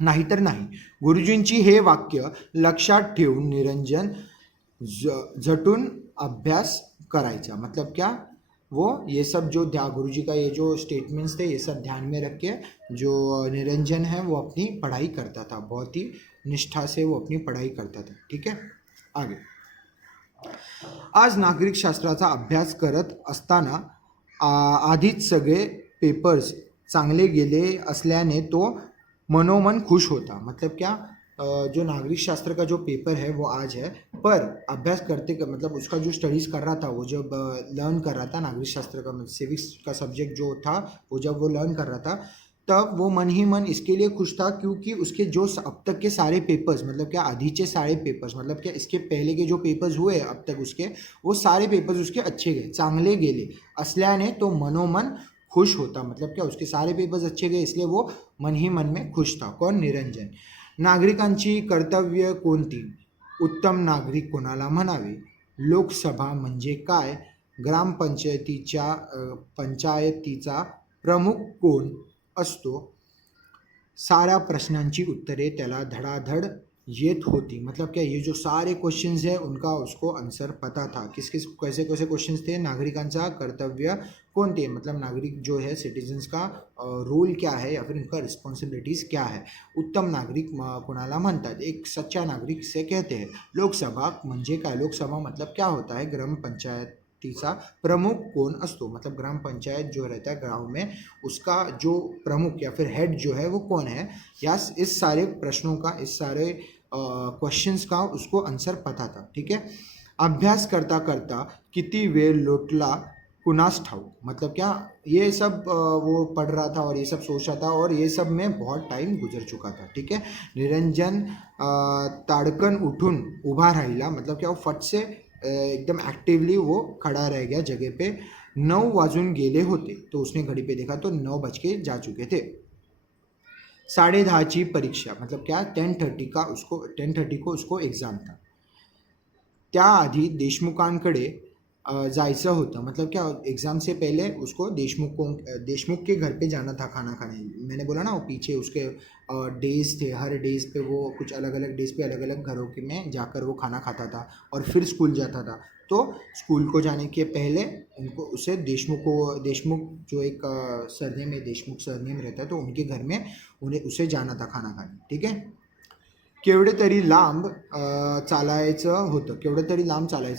नाहीतर नाही। गुरुजींची हे वाक्य लक्षात ठेवून निरंजन झटून अभ्यास करायचा। मतलब क्या, वो ये सब जो गुरुजी का ये जो स्टेटमेंट्स थे ये सब ध्यान में रख के जो निरंजन है वो अपनी पढ़ाई करता था, बहुत ही निष्ठा से वो अपनी पढ़ाई करता था। ठीक है, आगे। आज नागरिक शास्त्राचा अभ्यास करत असताना आधीच सगळे पेपर्स चांगले गेले असल्याने तो मनोमन खुश होता। मतलब क्या, जो नागरिक शास्त्र का जो पेपर है वो आज है, पर अभ्यास मतलब उसका जो स्टडीज़ कर रहा था वो जब लर्न कर रहा था नागरिक शास्त्र का सिविक्स का सब्जेक्ट जो था वो जब वो लर्न कर रहा था तब वो मन ही मन इसके लिए खुश था क्योंकि उसके जो अब तक के सारे पेपर्स, मतलब क्या आधीचे सारे पेपर्स, मतलब क्या इसके पहले के जो पेपर्स हुए अब तक उसके, वो सारे पेपर्स उसके अच्छे गए, चांगले गेले असल्याने तो मनोमन खुश होता। मतलब क्या, उसके सारे पेपर्स अच्छे गए इसलिए वो मन ही मन में खुश था। कौन, निरंजन। नागरिकांची कर्तव्य कोणती, उत्तम नागरिक कोणाला म्हणावे, लोकसभा म्हणजे काय, पंचायतीचा प्रमुख कोण असतो, सारा प्रश्नांची उत्तरे त्याला धडाधड येत होती। मतलब क्या, ये जो सारे क्वेश्चंस है उनका उसको आंसर पता था। किस कैसे क्वेश्चंस थे, नागरिकांचा कर्तव्य कोणते, मतलब नागरिक जो है सिटीजन्स का रोल क्या है या फिर उनका रिस्पॉन्सिबिलिटीज़ क्या है, उत्तम नागरिक कोणाला म्हणतात, एक सच्चा नागरिक से कहते हैं, लोकसभा म्हणजे काय, लोकसभा मतलब क्या होता है, ग्रामपंचायतीचा प्रमुख कौन असतो, मतलब ग्राम पंचायत जो रहता है गाँव में उसका जो प्रमुख या फिर हेड जो है वो कौन है, या इस सारे प्रश्नों का, इस सारे क्वेश्चंस का उसको आंसर पता था। ठीक है, अभ्यास करता करता किती वेळ लोटला कुनास ठाऊक, मतलब क्या, ये सब वो पढ़ रहा था और ये सब सोच रहा था और ये सब में बहुत टाइम गुजर चुका था। ठीक है, निरंजन ताड़कन उठून उभा राहिला, मतलब क्या, वो फट से एकदम एक्टिवली वो खड़ा रह गया जगह पे। 9 वाजून गेले होते, तो उसने घड़ी पे देखा तो 9 बज के जा चुके थे। 10:30 परीक्षा, मतलब क्या 10:30 को उसको एग्ज़ाम था। त्याआधी देशमुखांकडे जायचं होतं, मतलब क्या एग्ज़ाम से पहले उसको देशमुख के घर पे जाना था खाना खाने। मैंने बोला ना वो पीछे उसके डेज़ थे, हर डेज़ पे वो कुछ अलग अलग डेज़ पे अलग अलग घरों के में जाकर वो खाना खाता था और फिर स्कूल जाता था। तो स्कूल को जाने के पहले उसे देशमुख जो एक सरनेम है, देशमुख सरनेम रहता है, तो उनके घर में उसे जाना था खाना खाने। ठीक है, केवढे तरी लांब चालायचं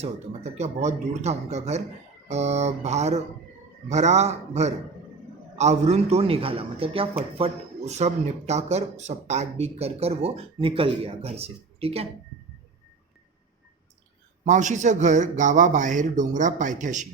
होतं, मतलब क्या बहुत दूर था उनका घर। भराभर आवरून तो निघाला, मतलब क्या फटफट सब निपटा कर, सब पैक बिक कर वो निकल गया घर से। ठीक है, मावशीचं घर गावाबाहेर डोंगरा पायथ्याशी,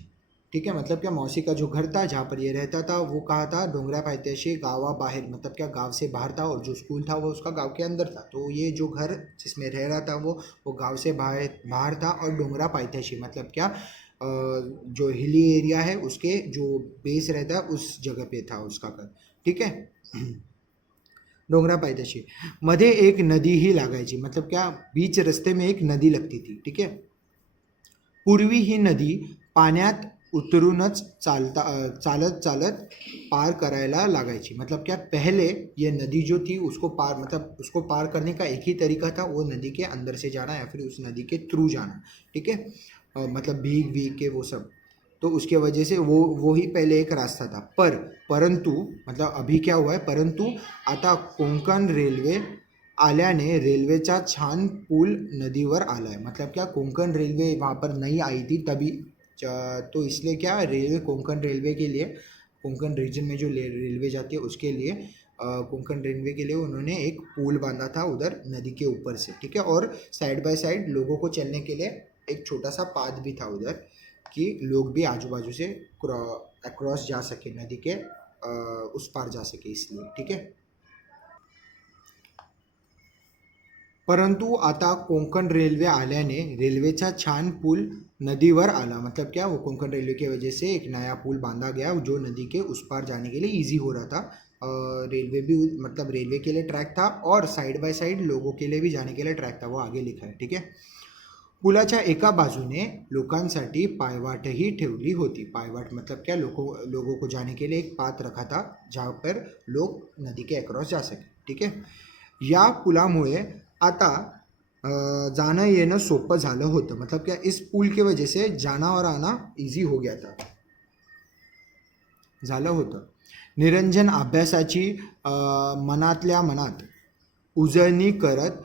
ठीक है, मतलब क्या मौसी का जो घर था जहाँ पर ये रहता था वो कहाँ था, डोंगरा पायथ्याशी गावाबाहेर, मतलब क्या गांव से बाहर था, और जो स्कूल था वो उसका गांव के अंदर था। तो ये जो घर जिसमें रह रहा था वो गांव से बाहर बाहर था, और डोंगरा पायथ्याशी मतलब क्या जो हिली एरिया है उसके जो बेस रहता है उस जगह पे था उसका घर। ठीक है। डोंगरा पायथ्याशी मध्ये एक नदी ही लागायची, मतलब क्या बीच रस्ते में एक नदी लगती थी। ठीक है। पूर्वी ही नदी पाण्यात उतरूनच चालत चालत पार करायला लागायची, मतलब क्या पहले ये नदी जो थी उसको पार, मतलब उसको पार करने का एक ही तरीका था, वो नदी के अंदर से जाना या फिर उस नदी के थ्रू जाना। ठीक है। मतलब भीग भीग के वो सब, तो उसके वजह से वो ही पहले एक रास्ता था। परंतु मतलब अभी क्या हुआ है, परंतु आता कोंकण रेल्वे आल्याने रेल्वेचा छान पूल नदीवर आला है, मतलब क्या कोंकण रेलवे वहाँ पर नहीं आई थी तभी, तो इसलिए क्या रेलवे, कोंकण रेलवे के लिए, कोंकण रीजन में जो रेलवे जाती है उसके लिए, कोंकण रेलवे के लिए उन्होंने एक पुल बांधा था उधर नदी के ऊपर से। ठीक है। और साइड बाय साइड लोगों को चलने के लिए एक छोटा सा पाथ भी था उधर, कि लोग भी आजू बाजू से अक्रॉस जा सके, नदी के उस पार जा सके इसलिए। ठीक है। परंतु आता कोंकण रेल्वे आल्याने रेल्वेचा छान पुल नदीवर आला, मतलब क्या वो कोंकण रेलवे की वजह से एक नया पुल बांधा गया जो नदी के उस पार जाने के लिए इजी हो रहा था। रेलवे भी, मतलब रेलवे के लिए ट्रैक था और साइड बाय साइड लोगों के लिए भी जाने के लिए ट्रॅक था, वो आगे लिखा है। ठीक है। पुलाच्या एका बाजूने लोकांसाठी पायवाटही ठेवली होती, पायवाट मतलब क्या, लोगों को जाने के लिए एक पाथ रखा था जहाँ पर लोग नदी के अक्रॉस जा सके। ठीक है। या पुलामुळे आता जाणं येणं सोपं झालं होतं, मतलब क्या इस पुल की वजह से जाना और आना इजी हो गया था, झालं होतं। निरंजन अभ्यासाची मनातल्या मनात उजळणी करत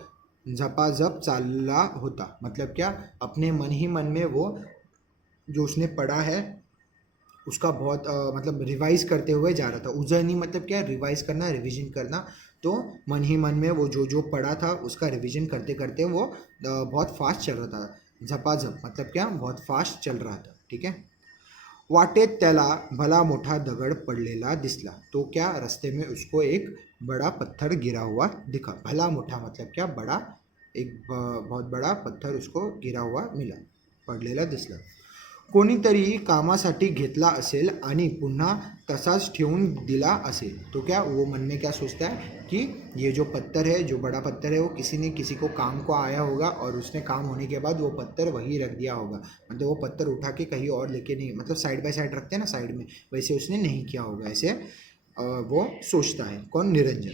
झपाझप चालला होता, मतलब क्या अपने मन ही मन में वो जो उसने पढ़ा है उसका बहुत मतलब रिवाइज करते हुए जा रहा था। उजळणी मतलब क्या, रिवाइज करना, रिवीजन करना। तो मन ही मन में वो जो जो पढ़ा था उसका रिवीजन करते करते वो बहुत फास्ट चल रहा था। झपाझप मतलब क्या, बहुत फास्ट चल रहा था। ठीक है। वाटेत त्याला भला मोठा दगड पडलेला दिसला, तो क्या रास्ते में उसको एक बड़ा पत्थर गिरा हुआ दिखा। भला मोठा मतलब क्या, बड़ा, एक बहुत बड़ा पत्थर उसको गिरा हुआ मिला, पडलेला दिसला। कोणीतरी कामासाठी घेतला असेल आणि पुन्हा तसाच ठेवून दिला असेल, तो क्या वो मन में क्या सोचता है कि ये जो पत्थर है, जो बड़ा पत्थर है, वो किसी ने किसी को काम को आया होगा और उसने काम होने के बाद वो पत्थर वहीं रख दिया होगा, मतलब वो पत्थर उठा के कहीं और लेके नहीं, मतलब साइड बाय साइड रखते हैं ना साइड में, वैसे उसने नहीं किया होगा, ऐसे वो सोचता है। कौन, निरंजन।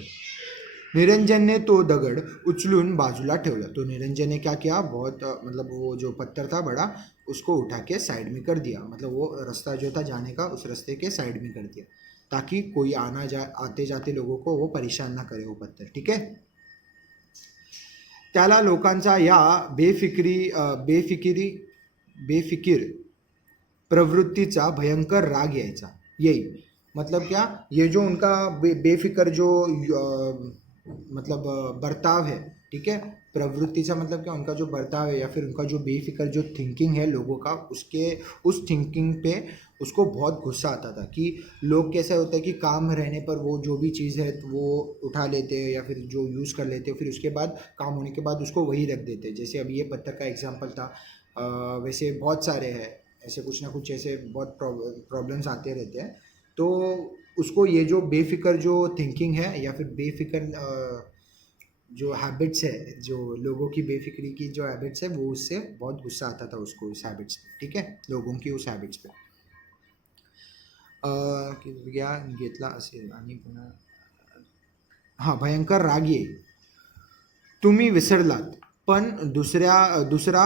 निरंजनने तो दगड उचलून बाजूला ठेवला, तो निरंजन ने क्या किया, बहुत मतलब वो जो पत्थर था बड़ा उसको उठा के साइड में कर दिया, मतलब वो रास्ता जो था जाने का उस रास्ते के साइड में कर दिया, ताकि कोई आते जाते लोगों को वो परेशान ना करे वो पत्थर। ठीक है। त्याला लोकांचा या बेफिकीर प्रवृत्तीचा भयंकर राग यायचा, येई, मतलब क्या, ये जो उनका बेफिक्र जो मतलब बर्ताव है। ठीक है। प्रवृत्ति से मतलब क्या, उनका जो बर्ताव है या फिर उनका जो बेफिक्र जो थिंकिंग है लोगों का, उसके उस थिंकिंग पे उसको बहुत गुस्सा आता था कि लोग कैसा होता है कि काम रहने पर वो जो भी चीज़ है तो वो उठा लेते हैं या फिर जो यूज़ कर लेते हैं, फिर उसके बाद काम होने के बाद उसको वही रख देते हैं। जैसे अभी ये पत्थर का एग्जाम्पल था, वैसे बहुत सारे हैं ऐसे, कुछ ना कुछ ऐसे बहुत प्रॉब्लम्स आते रहते हैं। तो उसको ये जो बेफिक्र जो थिंकिंग है या फिर बेफिक्र जो हैबिट्स है, जो लोगों की बेफिक्री की जो हैबिट्स है, वो उससे बहुत गुस्सा आता था उसको, उस हैबिट्स पे। ठीक है, लोगों की उस हैबिट्स पे ज्ञान घेतला असेल आणि पुन्हा, हां, भयंकर राग येईल, तुम्ही विसरलात पण दुसरा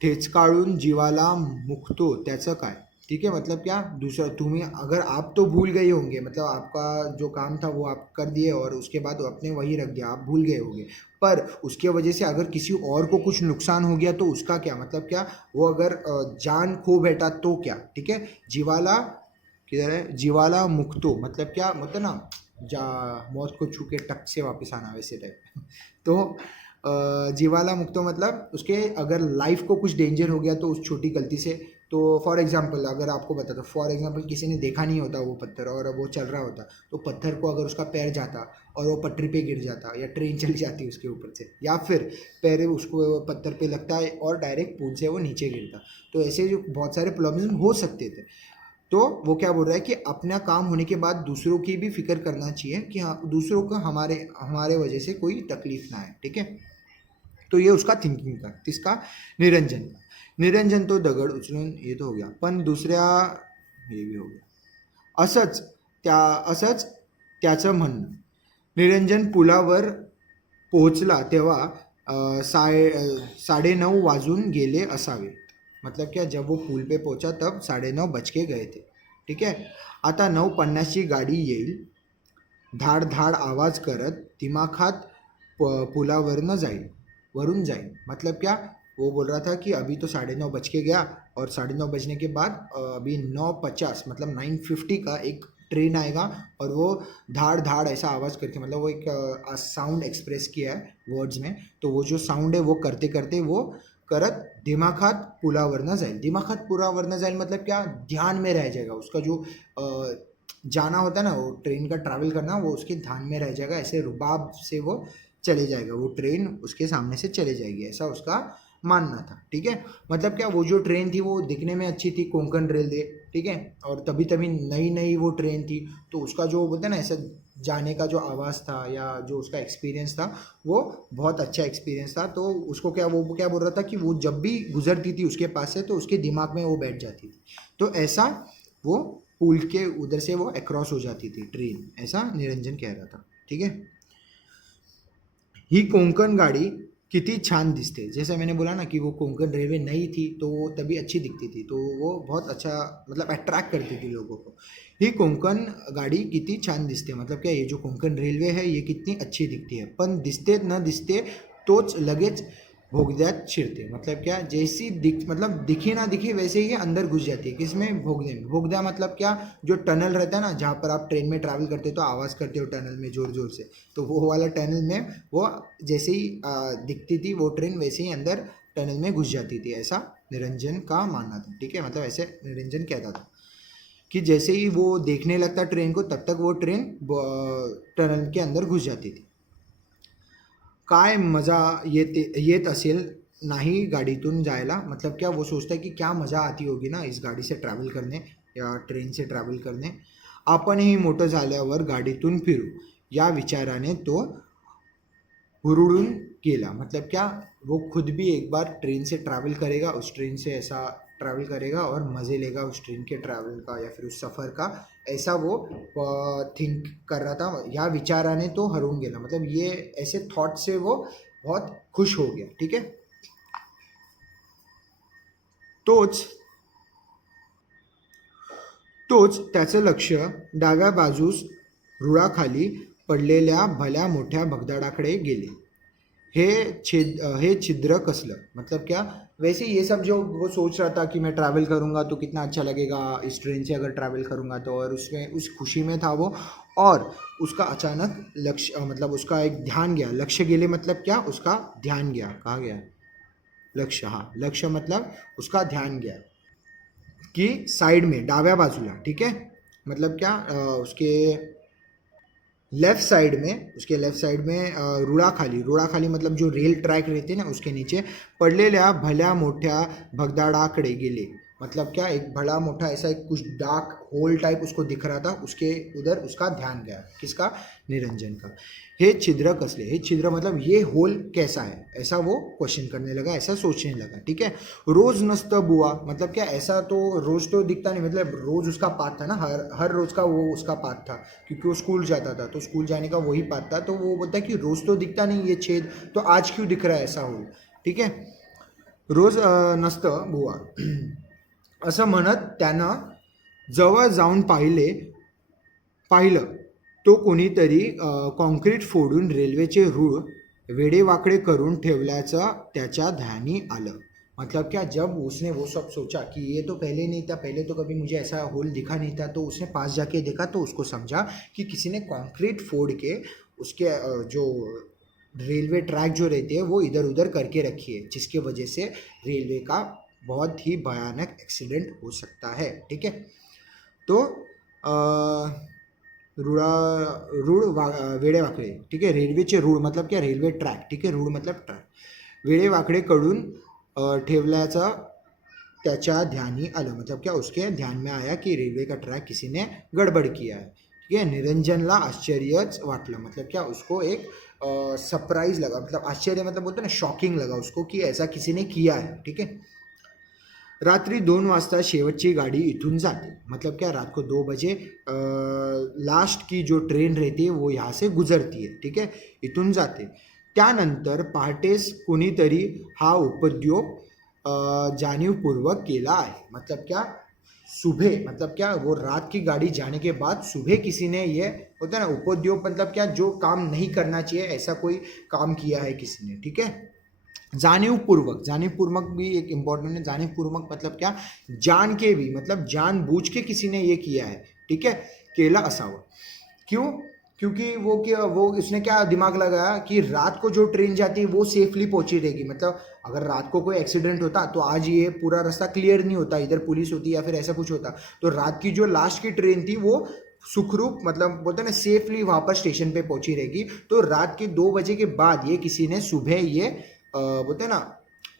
ठेचकाळून जीवाला मुकतो त्याचं काय। ठीक है, मतलब क्या, दूसरा तुम्हें, अगर आप तो भूल गए होंगे, मतलब आपका जो काम था वो आप कर दिए और उसके बाद आपने वही रख दिया, आप भूल गए होंगे, पर उसके वजह से अगर किसी और को कुछ नुकसान हो गया तो उसका क्या, मतलब क्या, वो अगर जान खो बैठा तो क्या। ठीक है। जीवाला, किधर है, जीवाला मुक्तो मतलब क्या, मतलब ना जा मौत को छू के टक से वापस आना, वैसे टाइप तो जीवाला मुक्तो मतलब उसके अगर लाइफ को कुछ डेंजर हो गया तो उस छोटी गलती से तो फॉर एग्जांपल अगर आपको बताता, फॉर एग्जांपल किसी ने देखा नहीं होता वो पत्थर और वो चल रहा होता, तो पत्थर को अगर उसका पैर जाता और वो पटरी पे गिर जाता या ट्रेन चली जाती उसके ऊपर से, या फिर पैर उसको पत्थर पे लगता है और डायरेक्ट पुल से वो नीचे गिरता, तो ऐसे जो बहुत सारे प्रॉब्लम हो सकते थे। तो वो क्या बोल रहा है कि अपना काम होने के बाद दूसरों की भी फिक्र करना चाहिए कि हाँ दूसरों को हमारे हमारे वजह से कोई तकलीफ ना आए, ठीक है। तो ये उसका थिंकिंग था, किसका, निरंजन का। निरंजन तो दगड उचलून, ये तो हो गया, पण दुसऱ्या, हे भी हो गया, असंच त्याचं म्हणणं, निरंजन पुलावर पोहोचला तेव्हा 9:30 वाजून गेले असावे, मतलब क्या, जब वो पुल पे पहुंचा तब 9:30 बज के गए थे, ठीक है। आता 9:50 ची गाडी येईल, धाड धाड आवाज करत दिमाखात पुलावरनं जाईल, वरून जाईल, मतलब क्या, वो बोल रहा था कि अभी तो 9:30 बज के गया और 9:30 बजने के बाद अभी 9:50 मतलब 9:50 का एक ट्रेन आएगा और वो धाड़ धाड़ ऐसा आवाज़ करके, मतलब वो एक साउंड एक्सप्रेस किया है वर्ड्स में, तो वो जो साउंड है वो करते करते वो करत दिमाखात पुलावरनं जाईल, दिमाखात पुलावरनं जाईल मतलब क्या, ध्यान में रह जाएगा उसका जो जाना होता है ना, वो ट्रेन का ट्रैवल करना, वो उसके ध्यान में रह जाएगा, ऐसे रुबाब से वो चले जाएगा, वो ट्रेन उसके सामने से चले जाएगी, ऐसा उसका मानना था, ठीक है। मतलब क्या, वो जो ट्रेन थी वो दिखने में अच्छी थी, कोंकण रेलवे, ठीक है, और तभी तभी नई नई वो ट्रेन थी, तो उसका जो बोलते हैं ना ऐसा जाने का जो आवाज़ था या जो उसका एक्सपीरियंस था वो बहुत अच्छा एक्सपीरियंस था, तो उसको क्या, वो क्या बोल रहा था कि वो जब भी गुजरती थी उसके पास से तो उसके दिमाग में वो बैठ जाती थी, तो ऐसा वो पुल के उधर से वो अक्रॉस हो जाती थी ट्रेन, ऐसा निरंजन कह रहा था, ठीक है। ही कोंकण गाड़ी किती छान दिसते, जैसे मैंने बोला ना कि वो कोंकण रेलवे नई थी तो वो तभी अच्छी दिखती थी, तो वो बहुत अच्छा मतलब अट्रैक्ट करती थी लोगों को। ही कोंकण गाड़ी किती छान दिसते, मतलब क्या, ये जो कोंकण रेल्वे है ये कितनी अच्छी दिखती है, पण दिसते न दिसते तोच लगेच भोगद्यात शिरते, मतलब क्या, जैसी दिख मतलब दिखी ना दिखी वैसे ही अंदर घुस जाती है, किसमें, भोगदे में। भोगदा मतलब क्या, जो टनल रहता है ना जहाँ पर आप ट्रेन में ट्रैवल करते हो तो आवाज़ करते हो टनल में ज़ोर ज़ोर से, तो वो वाला टनल में वो जैसे ही दिखती थी वो ट्रेन वैसे ही अंदर टनल में घुस जाती थी, ऐसा निरंजन का मानना था, ठीक है, मतलब ऐसे निरंजन कहता था कि जैसे ही वो देखने लगता ट्रेन को तब तक वो ट्रेन टनल के अंदर घुस जाती थी। काय मजा येत असेल नाही गाडीतून जायला, मतलब क्या, वो सोचता है कि क्या मज़ा आती होगी ना इस गाड़ी से ट्रैवल करने या ट्रेन से ट्रैवल करने, आपणही मोठं झाल्यावर गाडीतून फिरू, या विचाराने तो हुरुड़ून गेला, मतलब क्या, वो खुद भी एक बार ट्रेन से ट्रैवल करेगा, उस ट्रेन से ऐसा ट्रैवल करेगा और मज़े लेगा उस ट्रेन के ट्रैवल का या फिर उस सफ़र का, ऐसा वो थिंक कर रहा था, या विचाराने तो हरून गेला, मतलब ये ऐसे थॉट से वो बहुत खुश हो गया, ठीक है। तोच तोच त्याचं लक्ष डाव्या बाजूस रुळाखाली पडलेल्या भल्या मोठ्या भगदाडाकडे गेले, हे छिद्र कसलं, मतलब क्या, वैसे ये सब जो वो सोच रहा था कि मैं ट्रैवल करूँगा तो कितना अच्छा लगेगा इस ट्रेन से अगर ट्रैवल करूँगा तो, और उसमें उस खुशी में था वो, और उसका अचानक लक्ष्य मतलब उसका एक ध्यान गया, लक्ष्य गेले मतलब क्या, उसका ध्यान गया, कहा गया, लक्ष्य, हाँ, लक्ष्य मतलब उसका ध्यान गया कि साइड में डाव्या बाजूला, ठीक है, मतलब क्या, उसके लेफ्ट साइड में, उसके लेफ्ट साइड में रुळाखाली मतलब जो रेल ट्रैक रहते हैं ना उसके नीचे पडलेल्या भल्या मोठ्या भगदाडाकडे गेले, मतलब क्या, एक बड़ा मोटा ऐसा एक कुछ डार्क होल टाइप उसको दिख रहा था, उसके उधर उसका ध्यान गया, किसका, निरंजन का। हे छिद्र कसले, हे छिद्र मतलब ये होल कैसा है, ऐसा वो क्वेश्चन करने लगा, ऐसा सोचने लगा, ठीक है। रोज नसतं बुआ, मतलब क्या, ऐसा तो रोज तो दिखता नहीं, मतलब रोज उसका पाथ था ना, हर रोज का वो उसका पाथ था, क्योंकि वो स्कूल जाता था तो स्कूल जाने का वही पाथ था, तो वो बोलता है कि रोज तो दिखता नहीं ये छेद, तो आज क्यों दिख रहा है ऐसा होल, ठीक है। रोज नसतं बुवा असं म्हणत त्यानं जवळ जाऊन पाहिलं तो कोणीतरी कॉन्क्रीट फोडून रेल्वेचे रूळ वेडेवाकडे करून ठेवल्याचं त्याच्या ध्यानी आलं, मतलब क्या, जब उसने वो सब सोचा कि ये तो पहले नहीं था, पहले तो कभी मुझे ऐसा होल दिखा नहीं था, तो उसने पास जाके देखा तो उसको समझा कि किसी ने कॉन्क्रीट फोड़ के उसके जो रेलवे ट्रैक जो रहते हैं वो इधर उधर करके रखी है, जिसके वजह से रेलवे का बहुत ही भयानक एक्सीडेंट हो सकता है। ठीक है, तो वेडे वाकडे, ठीक आहे, रेल्वेचे रूळ मतलब क्या, रेल्वे ट्रॅक, ठीक आहे, रूळ मतलब ट्रॅक, वेडे वाकडे कडून ठेवल्याचं त्याच्या ध्यानी आलं, मतलब क्या, उसके ध्यान में आया कि रेलवे का ट्रैक किसी ने गड़बड़ किया है। ठीक है, निरंजनला आश्चर्यच वाटलं, मतलब क्या, उसको एक सरप्राइज लगा, मतलब आश्चर्य मतलब बोलते ना शॉकिंग लगा उसको कि ऐसा किसी ने किया है। ठीक है, रात्रि 2 वाजता शेवटची गाड़ी इथून जाते, मतलब क्या, रात को 2 बजे लास्ट की जो ट्रेन रहती है वो यहाँ से गुजरती है। ठीक है, इथून जाते, त्यानंतर पहाटेस कोणीतरी हा उपद्योग जाणीवपूर्वक केला आहे, मतलब क्या, सुबह, मतलब क्या, वो रात की गाड़ी जाने के बाद सुबह किसी ने ये होता है ना उपद्योग, मतलब क्या, जो काम नहीं करना चाहिए ऐसा कोई काम किया है किसी ने। ठीक है, जानीवपूर्वक, जानीवपूर्वक भी एक इम्पॉर्टेंट है, जानीवपूर्वक मतलब क्या, जान के भी, मतलब जानबूझ के किसी ने ये किया है। ठीक है, केला असावा, क्यों, क्योंकि वो क्या, वो उसने क्या दिमाग लगाया कि रात को जो ट्रेन जाती है वो सेफली पहुंची रहेगी, मतलब अगर रात को कोई एक्सीडेंट होता तो आज ये पूरा रास्ता क्लियर नहीं होता, इधर पुलिस होती या फिर ऐसा कुछ होता, तो रात की जो लास्ट की ट्रेन थी वो सुखरूप, मतलब बोलते ना सेफली वहाँ पर स्टेशन पे पहुंची रहेगी। तो रात के 2 बजे के बाद ये किसी ने सुबह ये बोलते ना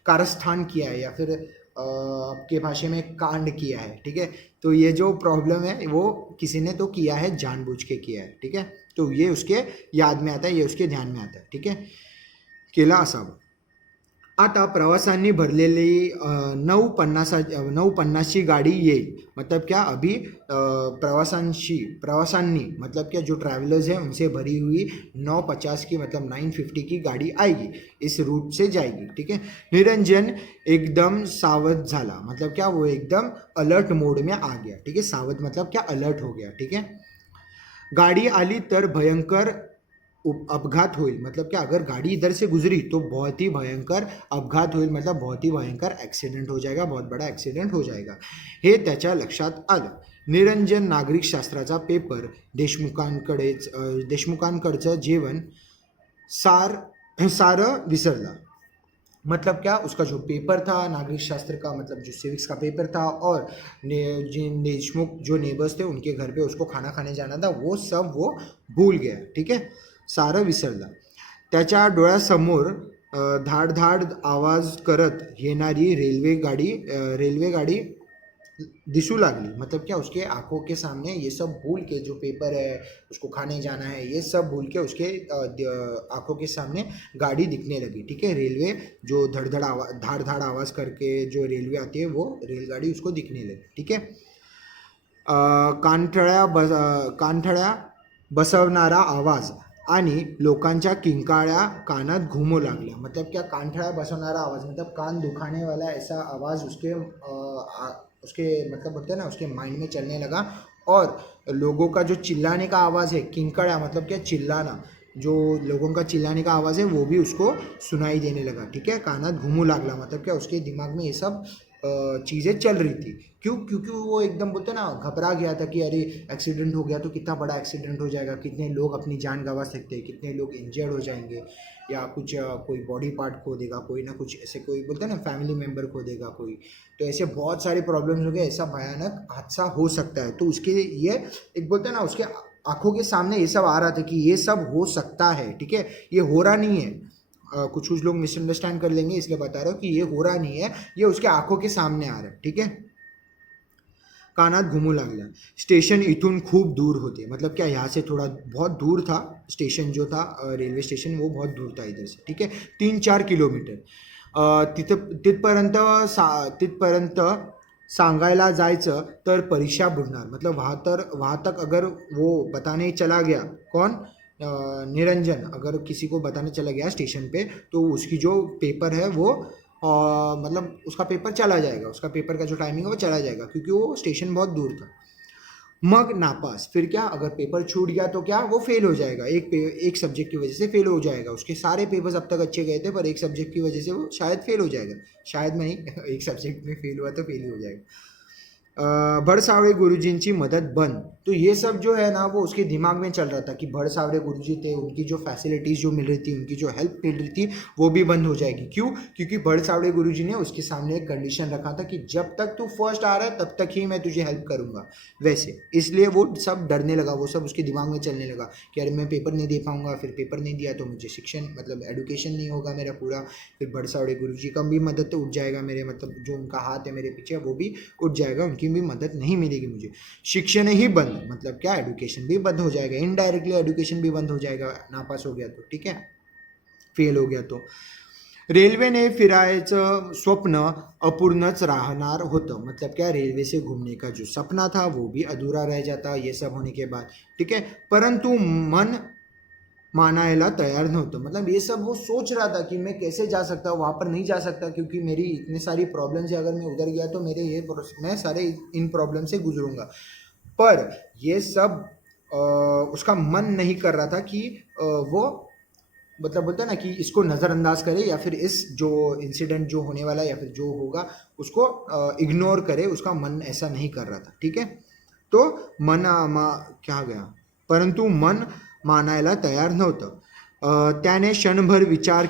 कारस्थान किया है, या फिर आपके भाषा में कांड किया है। ठीक है, तो ये जो प्रॉब्लम है वो किसी ने तो किया है, जानबूझ के किया है। ठीक है, तो ये उसके याद में आता है, ये उसके ध्यान में आता है। ठीक है, केला असावा। आता प्रवासांनी भरलेली 9:50ची गाडी येईल, मतलब क्या, अभी प्रवासांनी मतलब क्या, जो ट्रैवलर्स हैं उनसे भरी हुई 9:50 की, मतलब 9:50 की गाड़ी आएगी, इस रूट से जाएगी। ठीक है, निरंजन एकदम सावध झाला, मतलब क्या, वो एकदम अलर्ट मोड में आ गया। ठीक है, सावध मतलब क्या, अलर्ट हो गया। ठीक है, गाड़ी आली तर भयंकर अपघात होईल, मतलब क्या, अगर गाड़ी इधर से गुजरी तो बहुत ही भयंकर अपघात होईल, मतलब बहुत ही भयंकर ॲक्सिडेंट हो जाएगा, बहुत बड़ा ॲक्सिडेंट हो जाएगा, हे त्याच्या लक्षात आलं। निरंजन नागरिक शास्त्राचा पेपर, देशमुखांकडचं जेवण सारं विसरला, मतलब क्या, उसका जो पेपर था नागरिक शास्त्र का, मतलब जो सिविक्स का पेपर था, और जिन देशमुख जो नेबर्स थे उनके घर पे उसको खाना खाने जाना था, वो सब वो भूल गया। ठीक है, सारं विसरला। त्याच्या डोळ्यासमोर धाड धाड आवाज करत येणारी रेल्वे गाड़ी दिशू लागली, मतलब क्या, उसके आंखों के सामने ये सब भूल के, जो पेपर है उसको खाने जाना है, ये सब भूल के उसके आंखों के सामने गाड़ी दिखने लगी। ठीक है, रेलवे जो धाड़ धाड़ आवाज़ करके जो रेलवे आती है वो रेलगाड़ी उसको दिखने लगी। ठीक है, कानठळ्या बसवणारा आवाज आणि लोकांच्या किंकाळ्या कानात घुमू लागल्या, मतलब क्या, कानठळ्या बसवणारा आवाज मतलब कान दुखाने वाला ऐसा आवाज़ उसके मतलब होता है ना, उसके माइंड में चलने लगा, और लोगों का जो चिल्लाने का आवाज़ है, किंकड़ा मतलब क्या, चिल्लाना, जो लोगों का चिल्लाने का आवाज़ है वो भी उसको सुनाई देने लगा। ठीक है, कानात घुमू लागला, मतलब क्या, उसके दिमाग में ये सब चीज़ें चल रही थी। क्यों, क्योंकि वो एकदम बोलते ना घबरा गया था कि अरे एक्सीडेंट हो गया तो कितना बड़ा एक्सीडेंट हो जाएगा, कितने लोग अपनी जान गंवा सकते हैं, कितने लोग इंजर्ड हो जाएंगे, या कुछ कोई बॉडी पार्ट खो देगा कोई ना, कुछ ऐसे कोई बोलते हैं ना फैमिली मेम्बर खो देगा कोई, तो ऐसे बहुत सारे प्रॉब्लम्स हो गए, ऐसा भयानक हादसा हो सकता है। तो उसके ये एक बोलते हैं ना, उसके आंखों के सामने ये सब आ रहा था कि ये सब हो सकता है। ठीक है, ये हो रहा नहीं है, कुछ लोग मिसअंडरस्टैंड कर लेंगे इसलिए बता रहा हूँ कि ये हो रहा नहीं है, ये उसके आंखों के सामने आ रहा है। ठीक है, कानात घुमू लागला, स्टेशन इथून खूप दूर होते, मतलब क्या, यहाँ से थोड़ा बहुत दूर था स्टेशन, जो था रेल्वे स्टेशन वो बहुत दूर था इधर से। ठीक है, 3-4 किलोमीटर, तिथपर्यंत सांगायला जायचं तर परीक्षा बुडणार, मतलब वहाँ तक अगर वो बताने चला गया, कौन, निरंजन अगर किसी को बताने चला गया स्टेशन पे, तो उसकी जो पेपर है वो मतलब उसका पेपर चला जाएगा, उसका पेपर का जो टाइमिंग है वो चला जाएगा, क्योंकि वो स्टेशन बहुत दूर था। मग नापास, फिर क्या, अगर पेपर छूट गया तो क्या, वो फेल हो जाएगा, एक सब्जेक्ट की वजह से फेल हो जाएगा, उसके सारे पेपर्स अब तक अच्छे गए थे पर एक सब्जेक्ट की वजह से वो शायद फेल हो जाएगा, शायद नहीं एक सब्जेक्ट में फेल हुआ तो फेल ही हो जाएगा। भडसावळे गुरुजींची मदत बंद, तो ये सब जो है ना वो उसके दिमाग में चल रहा था कि भड़ सावरे गुरुजी थे, उनकी जो फैसिलिटीज़ जो मिल रही थी, उनकी जो हेल्प मिल रही थी वो भी बंद हो जाएगी। क्यों? क्योंकि भड़ सावरे गुरुजी ने उसके सामने एक कंडीशन रखा था कि जब तक तू फर्स्ट आ रहा है तब तक ही मैं तुझे हेल्प करूँगा। वैसे इसलिए वो सब डरने लगा, वो सब उसके दिमाग में चलने लगा कि अरे मैं पेपर नहीं दे पाऊँगा, फिर पेपर नहीं दिया तो मुझे शिक्षण मतलब एडुकेशन नहीं होगा मेरा पूरा, फिर भड़ सावरे गुरुजी का भी मदद तो उठ जाएगा मेरे, मतलब जो उनका हाथ है मेरे पीछे वो भी उठ जाएगा, उनकी भी मदद नहीं मिलेगी मुझे, शिक्षण ही बंद, मतलब क्या एडुकेशन भी बंद हो जाएगा, इनडायरेक्टली एडुकेशन भी बंद हो जाएगा नापास हो गया तो, ठीक है, फेल हो गया तो। रेल्वेने फिरायचं स्वप्न अपूर्णच राहणार होतं, मतलब क्या रेलवे से घूमने का जो सपना था वो भी अधूरा रह जाता ये सब होने के बाद, ठीक है। परंतु मन मानायला तैयार नव्हतं, मतलब ये सब वो सोच रहा था कि मैं कैसे जा सकता हूँ वहाँ पर, नहीं जा सकता क्योंकि मेरी इतनी सारी प्रॉब्लम्स है, अगर मैं उधर गया तो मेरे ये मैं सारे इन प्रॉब्लम से गुजरूंगा। पर ये सब उसका मन नहीं कर रहा था कि वो मतलब बोलते हैं ना कि इसको नज़रअंदाज करे या फिर इस जो इंसिडेंट जो होने वाला है या फिर जो होगा उसको इग्नोर करे, उसका मन ऐसा नहीं कर रहा था, ठीक है। तो क्या गया, परंतु मन मानायला तयार नव्हतं। त्याने क्षणभर विचार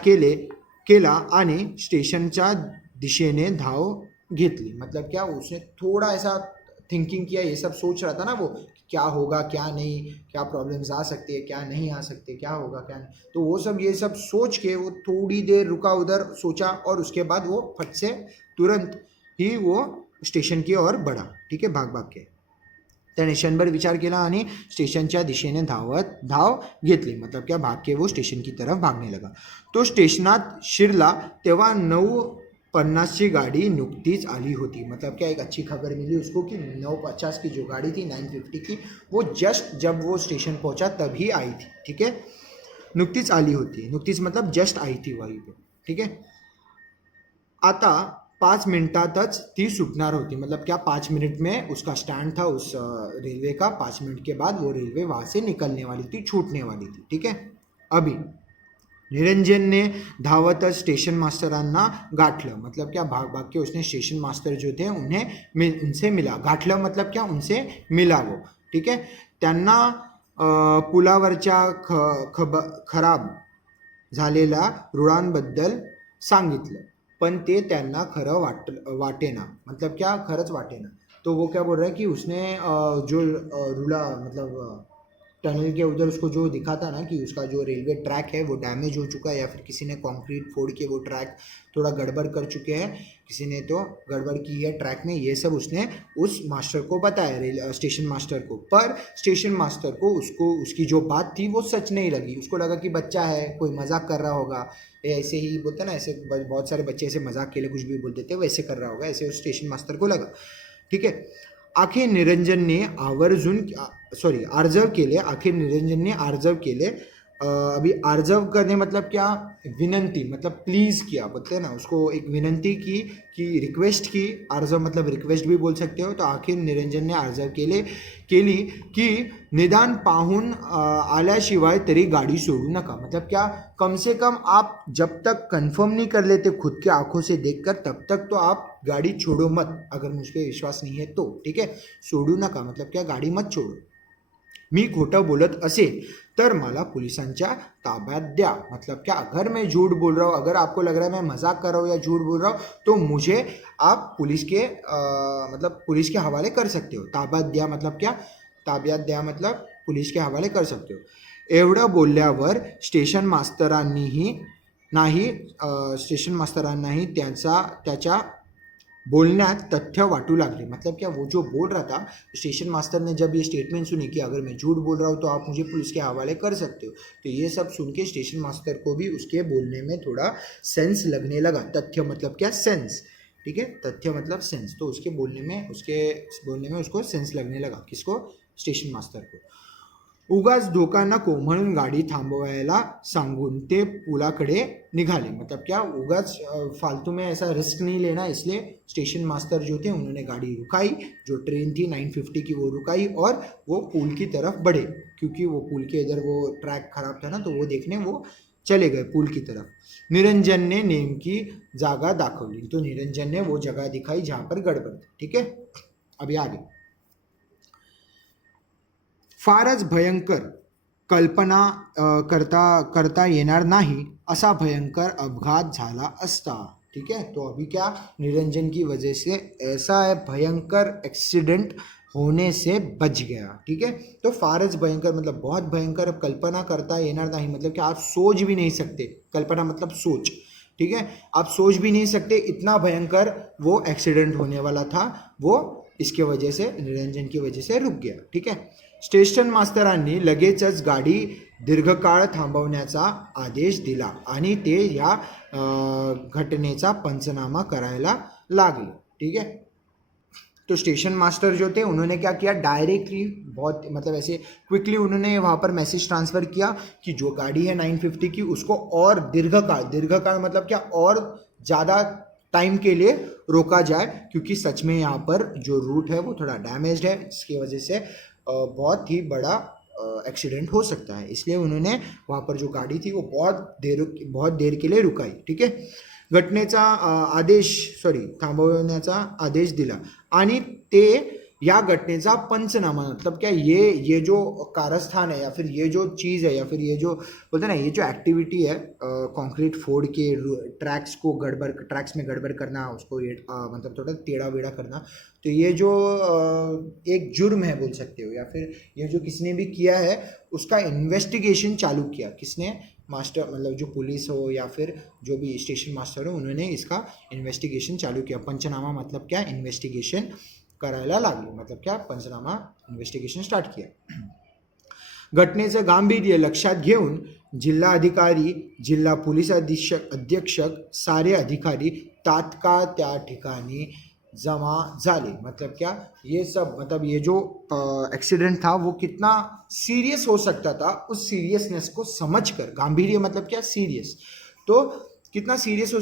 केला आणि स्टेशनच्या दिशेने धाव घेतली, मतलब क्या उसने थोड़ा ऐसा थिंकिंग किया, ये सब सोच रहा था ना वो क्या होगा क्या नहीं, क्या प्रॉब्लम्स आ सकती है क्या नहीं आ सकते, क्या होगा क्या नहीं, तो वो सब ये सब सोच के वो थोड़ी देर रुका, उधर सोचा और उसके बाद वो फट से तुरंत ही वो स्टेशन की ओर बढ़ा, ठीक है, भाग भाग के। त्याने क्षणभर विचार केला आणि स्टेशनच्या दिशेने धाव घेतली, मतलब क्या भाग के वो स्टेशन की तरफ भागने लगा। तो स्टेशनात शिरला तेव्हा 9:50 की गाड़ी नुकतीच आली होती, मतलब क्या एक अच्छी खबर मिली उसको कि 9:50 की जो गाड़ी थी 9:50 की वो जस्ट जब वो स्टेशन पहुंचा तभी आई थी, ठीक है, नुकतीच आली होती, नुकतीच मतलब जस्ट आई थी वहीं पे, ठीक है। आता 5 मिनिटातच ती सुटणार होती, मतलब क्या 5 मिनट में उसका स्टैंड था उस रेलवे का, 5 मिनट के बाद वो रेलवे वहाँ से निकलने वाली थी, छूटने वाली थी, ठीक है। अभी निरंजनने धावतच स्टेशन मास्टरांना गाठलं, मतलब क्या भाग भाग के उसने स्टेशन मास्टर जो थे उनसे मिला, गाठलं मतलब क्या उनसे मिला वो, ठीक है। त्यांना पुलावरच्या खराब झालेल्या रुळांबद्दल सांगितलं, पण ते त्यांना खरं वाटेना, मतलब क्या खरंच वाटेना। तो वो क्या बोल रहा है कि उसने जो रुला मतलब टनल के उधर उसको जो दिखा था ना कि उसका जो रेलवे ट्रैक है वो डैमेज हो चुका है या फिर किसी ने कंक्रीट फोड़ के वो ट्रैक थोड़ा गड़बड़ कर चुके हैं, किसी ने तो गड़बड़ की है ट्रैक में, ये सब उसने उस मास्टर को बताया, स्टेशन मास्टर को। पर स्टेशन मास्टर को उसकी जो बात थी वो सच नहीं लगी, उसको लगा कि बच्चा है कोई मजाक कर रहा होगा, ऐसे ही बोलते ना, ऐसे बहुत सारे बच्चे ऐसे मजाक के लिए कुछ भी बोल देते वैसे कर रहा होगा, ऐसे उस स्टेशन मास्टर को लगा, ठीक है। आखिर निरंजनने आर्जव केले, आखिर निरंजनने आर्जव केले। अभी आर्जव करने मतलब क्या, विनंती, मतलब प्लीज़ किया, बोलते हैं ना उसको, एक विनंती की कि रिक्वेस्ट की, आर्जव मतलब रिक्वेस्ट भी बोल सकते हो। तो आखिर निरंजनने आर्जव केली की निदान पाहून आल्याशिवाय तरी गाड़ी सोडू नका, मतलब क्या कम से कम आप जब तक कंफर्म नहीं कर लेते खुद के आंखों से देखकर तब तक तो आप गाड़ी छोड़ो मत, अगर मुझ पर विश्वास नहीं है तो, ठीक है। सोडू नका मतलब क्या गाड़ी मत छोड़ो, मी खोटं बोलत असेल तर मला पुलिसांच्या ताब्यात द्या, मतलब क्या अगर मैं झूठ बोल रहा हूँ, अगर आपको लग रहा है मैं मजाक कर रहा हूँ या झूठ बोल रहा हूँ तो मुझे आप पुलिस के मतलब पुलिस के हवाले कर सकते हो। ताब्यात द्या मतलब क्या, ताब्यात द्या मतलब पुलिस के हवाले कर सकते हो। एवढं बोलल्यावर स्टेशन मास्तरांनाही त्याच्या बोलण्यात तथ्य वाटू लागले, मतलब क्या वो जो बोल रहा था स्टेशन मास्टर ने जब ये स्टेटमेंट सुनी कि अगर मैं झूठ बोल रहा हूँ तो आप मुझे पुलिस के हवाले कर सकते हो, तो ये सब सुन के स्टेशन मास्टर को भी उसके बोलने में थोड़ा सेंस लगने लगा। तथ्य मतलब क्या, सेंस, ठीक है, तथ्य मतलब सेंस, तो उसके बोलने में उसको सेंस लगने लगा, किसको, स्टेशन मास्टर को। उगाच धोकांना कोंबळून गाडी थांबवायला सांगून ते पुलाकडे निघाले, मतलब क्या उगाच फालतू में ऐसा रिस्क नहीं लेना, इसलिए स्टेशन मास्टर जो थे उन्होंने गाड़ी रुकाई, जो ट्रेन थी 9:50 की वो रुकाई और वो पुल की तरफ बढ़े, क्योंकि वो पुल के इधर वो ट्रैक खराब था ना, तो वो देखने वो चले गए पुल की तरफ। निरंजन ने नेमकी जागा दाखवली, तो निरंजन ने वो जगह दिखाई जहाँ पर गड़बड़ थी, ठीक है। अभी आगे फारच भयंकर, कल्पना करता येणार नाही असा भयंकर अपघात झाला असता। ठीक है, तो अभी क्या, निरंजन की वजह से ऐसा है भयंकर एक्सीडेंट होने से बच गया। ठीक है, तो फारच भयंकर मतलब बहुत भयंकर, अब कल्पना करता येणार नहीं मतलब कि आप सोच भी नहीं सकते, कल्पना मतलब सोच। ठीक है, आप सोच भी नहीं सकते इतना भयंकर वो एक्सीडेंट होने वाला था, वो इसके वजह से, निरंजन की वजह से रुक गया। ठीक है, स्टेशन मास्तरांनी लगेचच गाडी दीर्घकाळ थांबवण्याचा आदेश दिला आणि ते या घटनेचा पंचनामा करायला लागले। ठीक है, तो स्टेशन मास्टर जो थे उन्होंने क्या किया, डायरेक्टली बहुत मतलब ऐसे क्विकली उन्होंने वहाँ पर मैसेज ट्रांसफ़र किया कि जो गाड़ी है 950 की उसको और दीर्घकाल मतलब क्या, और ज़्यादा टाइम के लिए रोका जाए, क्योंकि सच में यहाँ पर जो रूट है वो थोड़ा डैमेज्ड है, इसकी वजह से बहुत ही बड़ा एक्सीडेंट हो सकता है। इसलिए उन्होंने वहाँ पर जो गाड़ी थी वो बहुत देर के लिए रुकाई। ठीक है, घटनेचा थांबवण्याचा आदेश दिला आणि ते या घटनेचा पंचनामा मतलब क्या, ये जो कारस्थान है या फिर ये जो चीज़ है या फिर ये जो बोलते हैं ना, ये जो एक्टिविटी है कंक्रीट फोड़ के ट्रैक्स में गड़बड़ करना, उसको मतलब थोड़ा टेढ़ा वेढ़ा करना, तो ये जो एक जुर्म है बोल सकते हो, या फिर ये जो किसने भी किया है उसका इन्वेस्टिगेशन चालू किया। किसने, मास्टर मतलब जो पुलिस हो या फिर जो भी स्टेशन मास्टर हो, उन्होंने इसका इन्वेस्टिगेशन चालू किया। पंचनामा मतलब क्या, इन्वेस्टिगेशन करायला लागले, मतलब क्या, पंचनामा इन्वेस्टिगेशन स्टार्ट किया। घटनेचं गांभीर्य लक्षात घेऊन जिल्हाधिकारी, जिल्हा पोलीस अधीक्षक सारे अधिकारी तात्काळ त्या ठिकाणी जमा झाले। मतलब क्या, ये सब मतलब ये जो एक्सीडेंट था वो कितना सीरियस हो सकता था, उस सीरियसनेस को समझकर, गांभीर्य मतलब क्या, सीरियस, तो कितना सीरियस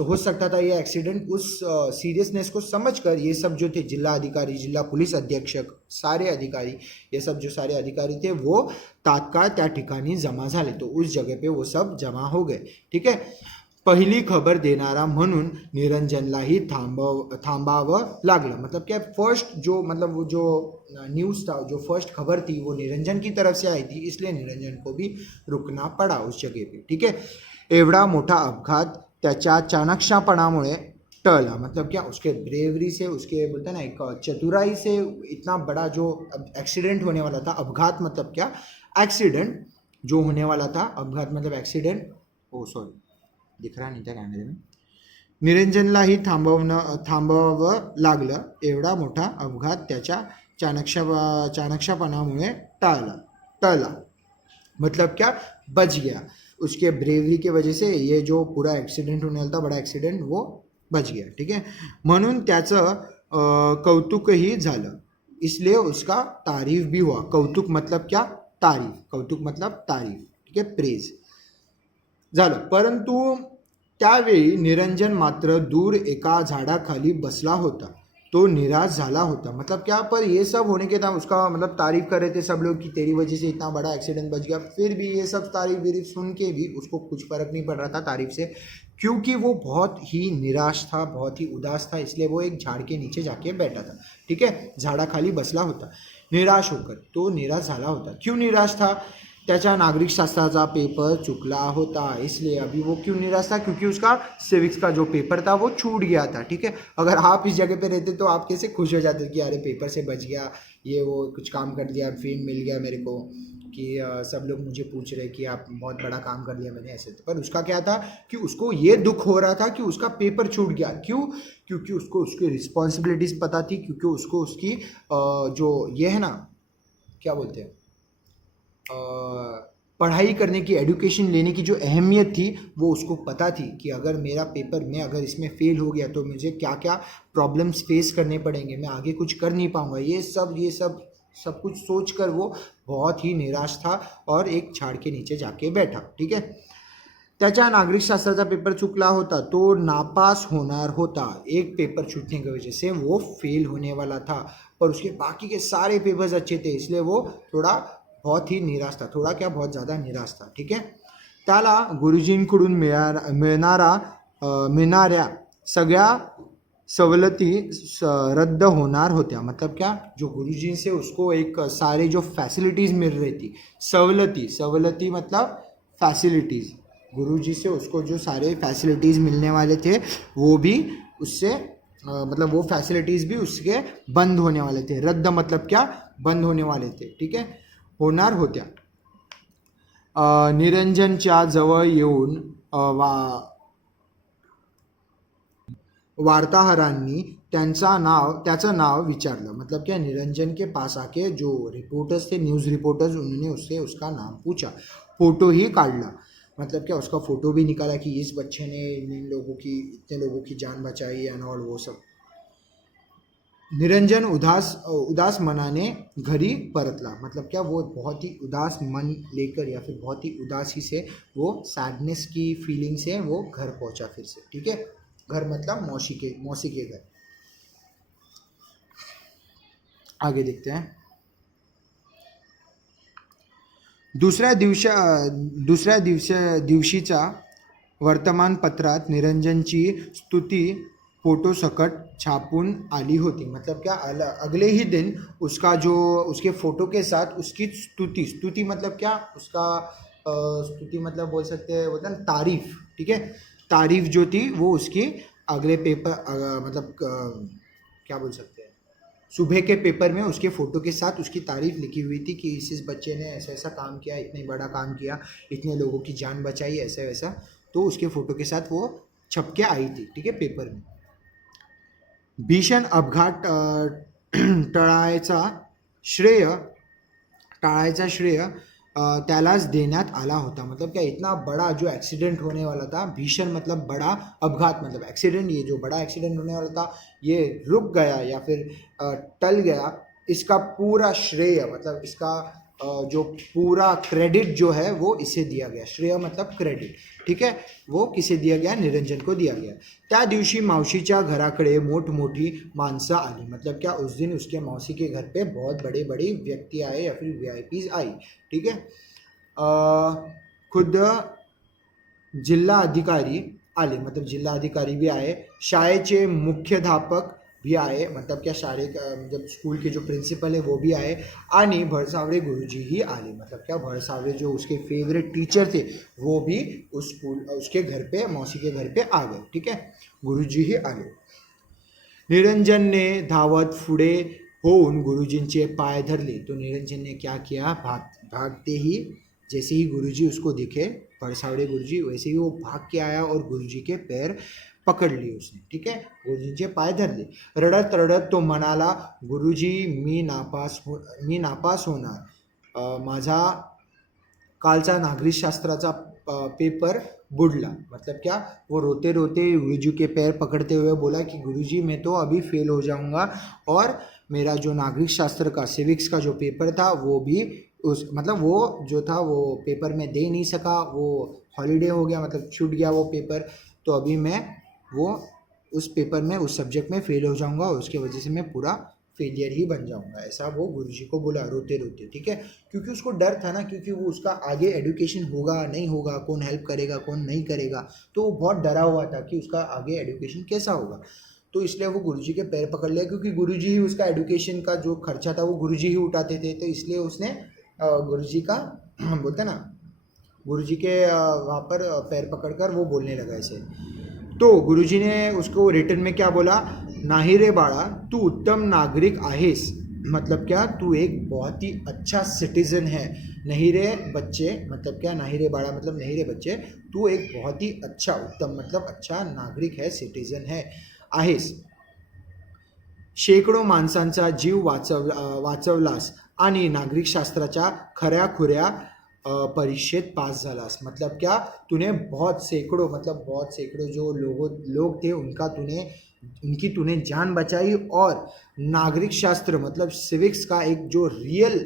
हो सकता था ये एक्सीडेंट, उस सीरियसनेस को समझकर ये सब जो थे जिला अधिकारी, जिला पुलिस अधीक्षक, सारे अधिकारी, ये सब जो सारे अधिकारी थे वो तात्काळ त्या ठिकाणी जमा झाले, तो उस जगह पे वो सब जमा हो गए। ठीक है, पहिली खबर देणारा म्हणून निरंजनलाही थांबावं लागलं। मतलब क्या, फर्स्ट जो मतलब वो जो न्यूज़ था, जो फर्स्ट खबर थी वो निरंजन की तरफ से आई थी, इसलिए निरंजन को भी रुकना पड़ा उस जगह पे। ठीक है, एवढा मोठा अपघात त्याच्या चाणक्षपणामुळे टळला। मतलब क्या, उसके ब्रेवरी से, उसके बोलते हैं ना एक चतुराई से इतना बड़ा जो एक्सीडेंट होने वाला था, अपघात मतलब क्या, एक्सीडेंट जो होने वाला था, अपघात मतलब एक्सीडेंट, ओ सॉरी दिख रहा नहीं था कैमरे में, निरंजनलाही थांबवावं लागलं। एवढा मोठा अपघात त्याच्या चाणक्षपणामुळे टळला मतलब क्या, बच गया, उसके ब्रेवरी की वजह से ये जो पूरा एक्सीडेंट होने वाला था, बड़ा एक्सीडेंट, वो बच गया। ठीक है, म्हणून त्याचं कौतुकही झालं, इसलिए उसका तारीफ भी हुआ। कौतुक मतलब क्या, तारीफ, कौतुक मतलब तारीफ। ठीक है, प्रेज झालं। परंतु त्यावेळी निरंजन मात्र दूर एका झाडाखाली बसला होता, तो निराश झाला होता। मतलब क्या, पर ये सब होने के था, उसका मतलब तारीफ कर रहे थे सब लोग कि तेरी वजह से इतना बड़ा एक्सीडेंट बच गया, फिर भी ये सब तारीफ वीरीफ सुन के भी उसको कुछ फर्क नहीं पड़ रहा था तारीफ से, क्योंकि वो बहुत ही निराश था, बहुत ही उदास था, इसलिए वो एक झाड़ के नीचे जाके बैठा था। ठीक है, झाडाखाली बसला होता निराश होकर, तो निराश झाला होता। क्यों निराश था, त्याचा नागरिक शास्त्राचा पेपर चुकला होता, इसलिए अभी वो क्यों निराश था, क्योंकि उसका सिविक्स का जो पेपर था वो छूट गया था। ठीक है, अगर आप इस जगह पे रहते तो आप कैसे खुश हो जाते कि अरे पेपर से बच गया, ये वो कुछ काम कर दिया, फेम मिल गया मेरे को, कि सब लोग मुझे पूछ रहे कि आप बहुत बड़ा काम कर लिया मैंने, ऐसे। पर उसका क्या था कि उसको ये दुख हो रहा था कि उसका पेपर छूट गया। क्यों, क्योंकि उसको उसकी रिस्पॉन्सिबिलिटीज़ पता थी, क्योंकि उसको उसकी जो ये है ना, क्या बोलते हैं, पढ़ाई करने की, एजुकेशन लेने की जो अहमियत थी वो उसको पता थी कि अगर मेरा पेपर, मैं अगर इसमें फ़ेल हो गया तो मुझे क्या क्या प्रॉब्लम्स फेस करने पड़ेंगे, मैं आगे कुछ कर नहीं पाऊँगा, ये सब कुछ सोच कर वो बहुत ही निराश था और एक झाड़ के नीचे जाके बैठा। ठीक है, त्याच्या नागरिकशास्त्राचा पेपर चुकला होता, तो नापास होणार होता, एक पेपर छूटने की वजह से वो फेल होने वाला था, पर उसके बाकी के सारे पेपर्स अच्छे थे, इसलिए वो थोड़ा बहुत ही निराश था, थोड़ा क्या बहुत ज़्यादा निराश था। ठीक है, त्याला गुरुजींकडून मिळणाऱ्या सवलती रद्द होणार होत्या, मतलब क्या, जो गुरुजी से उसको एक सारे जो फैसिलिटीज़ मिल रही थी, सवलती, सवलती मतलब फैसिलिटीज़, गुरुजी से उसको जो सारे फैसिलिटीज़ मिलने वाले थे वो भी उससे मतलब वो फैसिलिटीज़ भी उसके बंद होने वाले थे। रद्द मतलब क्या, बंद होने वाले थे, ठीक है, होणार होत्या। निरंजनच्या जवळ येऊन वार्ताहरांनी त्याचं नाव विचारलं, मतलब क्या, निरंजन के पास आके जो रिपोर्टर्स थे, न्यूज़ रिपोर्टर्स, उन्होंने उससे उसका नाम पूछा, फोटो ही काढ़ा, मतलब क्या, उसका फोटो भी निकाला कि इस बच्चे ने इतने लोगों की जान बचाई एंड ऑल, वो सब। निरंजन उदास मनाने घरी परतला, मतलब क्या, वो बहुत ही उदास मन लेकर या फिर बहुत ही उदासी से, वो सैडनेस की फीलिंग से वो घर पहुंचा फिर से, ठीक है। घर मतलब मौसी के घर। आगे देखते हैं। दिवशीच्या वर्तमानपत्रात निरंजनची स्तुती फोटोसकट छापून आली होती, मतलब क्या, अगले ही दिन उसका जो उसके फोटो के साथ उसकी स्तुति मतलब क्या, उसका स्तुति मतलब बोल सकते हैं, बोलते हैं तारीफ, ठीक है, तारीफ जो थी वो उसकी अगले पेपर मतलब क्या बोल सकते हैं, सुबह के पेपर में उसके फ़ोटो के साथ उसकी तारीफ लिखी हुई थी कि इस बच्चे ने ऐसा ऐसा काम किया, इतने बड़ा काम किया, इतने लोगों की जान बचाई, ऐसा वैसा, तो उसके फ़ोटो के साथ वो छप के आई थी, ठीक है, पेपर में। भीषण अपघात टाळायचा श्रेय त्यालाच देण्यात आला होता, मतलब क्या, इतना बड़ा जो एक्सीडेंट होने वाला था, भीषण मतलब बड़ा, अपघात मतलब एक्सीडेंट, ये जो बड़ा एक्सीडेंट होने वाला था ये रुक गया या फिर टल गया, इसका पूरा श्रेय मतलब इसका जो पूरा क्रेडिट जो है वो इसे दिया गया, श्रेय मतलब क्रेडिट, ठीक है, वो किसे दिया गया, निरंजन को दिया गया। त्या दिवशी मावशीच्या घराकडे मोठमोठी माणसं आली, मतलब क्या, उस दिन उसके मौसी के घर पे बहुत बड़े बड़े व्यक्ति आए या फिर वीआईपीज आई, ठीक है। खुद जिल्हा अधिकारी आले, मतलब जिल्हा अधिकारी भी आए, शाळेचे मुख्याध्यापक भी आए, मतलब क्या, जब स्कूल के जो प्रिंसिपल है वो भी आए, आणि भड़सावरे गुरुजी ही आले, मतलब क्या, भड़सावरे जो उसके फेवरेट टीचर थे वो भी उसके घर पे, मौसी के घर पे आ गए, ठीक है, गुरुजी ही आले। निरंजनने धावत पुढे होऊन गुरुजींचे पाय धरले, तो निरंजन ने क्या किया, भागते ही, जैसे ही गुरुजी उसको दिखे, भड़सावरे गुरुजी, वैसे ही वो भाग के आया और गुरुजी के पैर पकड़ लिए उसने, ठीक है, गुरुजींचे पाय धरले। रडत रडत तो म्हणाला, गुरुजी मी नापास होणार, माझा कालचा नागरिकशास्त्राचा पेपर बुडला, मतलब क्या, वो रोते रोते गुरुजी के पैर पकड़ते हुए बोला कि गुरुजी मैं तो अभी फेल हो जाऊंगा, और मेरा जो नागरिक शास्त्र का सिविक्स का जो पेपर था वो भी मतलब वो जो था वो पेपर में दे नहीं सका, वो हॉलीडे हो गया, मतलब छूट गया वो पेपर, तो अभी मैं वो उस पेपर में उस सब्जेक्ट में फेल हो जाऊंगा और उसके वजह से मैं पूरा फेलियर ही बन जाऊंगा, ऐसा वो गुरुजी को बोला रोते रोते, ठीक है, क्योंकि उसको डर था ना, क्योंकि वो उसका आगे एजुकेशन होगा नहीं होगा, कौन हेल्प करेगा कौन नहीं करेगा, तो वो बहुत डरा हुआ था कि उसका आगे एजुकेशन कैसा होगा, तो इसलिए वो गुरुजी के पैर पकड़ लिया, क्योंकि गुरुजी ही उसका एजुकेशन का जो खर्चा था वो गुरुजी ही उठाते थे, तो इसलिए उसने गुरुजी का बोलते ना, गुरुजी के वहाँ पर पैर पकड़कर वो बोलने लगा ऐसे, तो गुरुजी ने उसको रिटर्न में क्या बोला, नाही रे बाळा, तू उत्तम नागरिक आहेस, मतलब क्या, तू एक बहुत ही अच्छा सिटीजन है, नहीं रे बच्चे, मतलब क्या, नहीं रे बाळा मतलब नहीं रे बच्चे, तू एक बहुत ही अच्छा, उत्तम मतलब अच्छा नागरिक है, सिटीजन है, आहेस, शेकडो माणसांचा जीव वाचवलास आणि नागरिकशास्त्राच्या खऱ्याखुऱ्या परीक्षेत पास झालास, मतलब क्या, तूने बहुत सैकड़ों जो लोग थे उनकी तूने जान बचाई, और नागरिक शास्त्र मतलब सिविक्स का एक जो रियल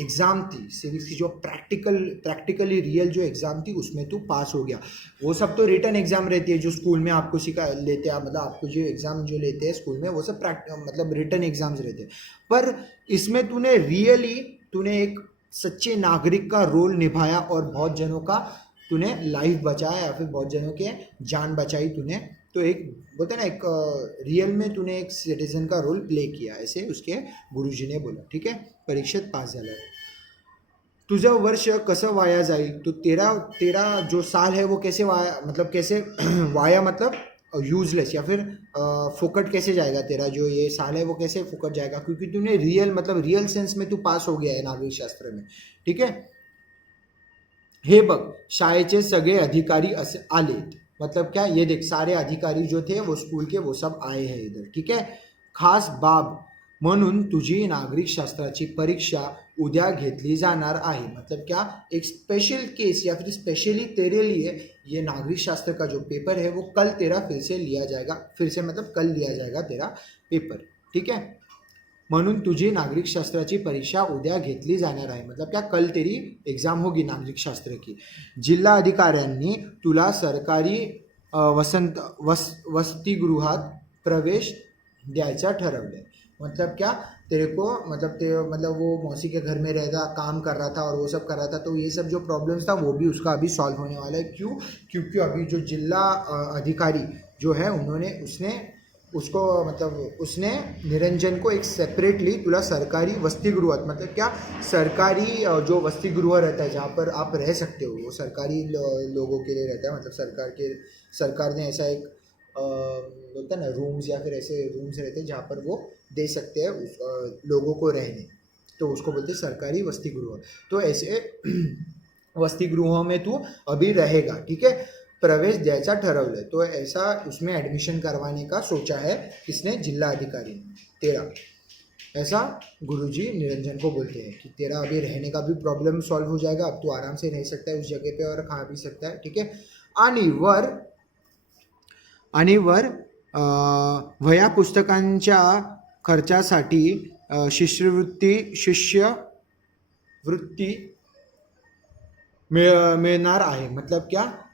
एग्ज़ाम थी, सिविक्स की जो प्रैक्टिकली रियल जो एग्ज़ाम थी उसमें तू पास हो गया। वो सब तो रिटन एग्ज़ाम रहती है जो स्कूल में आपको लेते हैं, मतलब आपको जो एग्ज़ाम जो लेते हैं स्कूल में वो सब मतलब रिटन एग्ज़ाम्स रहते हैं, पर इसमें तूने एक सच्चे नागरिक का रोल निभाया और बहुत जनों का तूने लाइफ बचाया या फिर बहुत जनों के जान बचाई तूने तो एक बोलते ना एक रियल में तूने एक सिटीजन का रोल प्ले किया, ऐसे उसके गुरुजीने बोला. ठीक आहे. परीक्षेत पास झाला. तुझं वर्ष कसं वाया जाईल, तो तेरा तेरा जो साल है वो कैसे वाया, मतलब कैसे वाया मतलब यूजलेस, या फिर फोकट कैसे जाएगा, तेरा जो ये साल है वो कैसे फोकट जाएगा, क्योंकि तूने रियल मतलब रियल सेंस में तू पास हो गया आहे नागरिक शास्त्र में. ठीक आहे. हे बघ, शाळेचे सगळे अधिकारी असे आलेत. मतलब क्या, ये देख सारे अधिकारी जो थे वो स्कूल के वो सब आए हैं इधर. ठीक है. खास बाब म्हणून तुझी नागरिक शास्त्राची परीक्षा उद्या घेतली जाणार आहे. मतलब क्या, एक स्पेशल केस या फिर स्पेशली तेरे लिए ये नागरिक शास्त्र का जो पेपर है वो कल तेरा फिर से लिया जाएगा. फिर से मतलब कल लिया जाएगा तेरा पेपर. ठीक है. म्हणून तुझी नागरिक शास्त्राची परीक्षा उद्या घेतली जाणार आहे. मतलब क्या, कल तेरी एग्जाम होगी नागरिक शास्त्र की. जिल्हा अधिकाऱ्यांनी तुला सरकारी वसतिगृहात प्रवेश द्यायचा ठरवले. मतलब क्या, तेरे को मतलब वो मौसी के घर में रहता, काम कर रहा था और वो सब कर रहा था, तो ये सब जो प्रॉब्लम्स था वो भी उसका अभी सॉल्व होने वाला है. क्यों? क्योंकि अभी जो जिला अधिकारी जो है उसने निरंजन को एक सेपरेटली तुला सरकारी वसतिगृह, मतलब क्या, सरकारी जो वसतिगृह रहता है जहाँ पर आप रह सकते हो, वो सरकारी लोगों के लिए रहता है. मतलब सरकार ने ऐसा एक होता है ना रूम्स, या फिर ऐसे रूम्स रहते हैं जहाँ पर वो दे सकते हैं लोगों को रहने, तो उसको बोलते हैं सरकारी वसतिगृह. तो ऐसे वसतिगृहों में तू अभी रहेगा. ठीक है. प्रवेश द्यायचा ठरवलं, तो ऐसा उसमें एडमिशन करवाने का सोचा है किसने, जिला अधिकारी ने. तेरा ऐसा गुरुजी निरंजन को बोलते हैं कि तेरा अभी रहने का भी प्रॉब्लम सॉल्व हो जाएगा, अब तू आराम से रह सकता है उस जगह पे और खा भी सकता है. ठीक है. आणि वर वह्या पुस्तकांच्या खर्चासाठी शिष्यवृत्ती मिलनार आहे. मतलब क्या,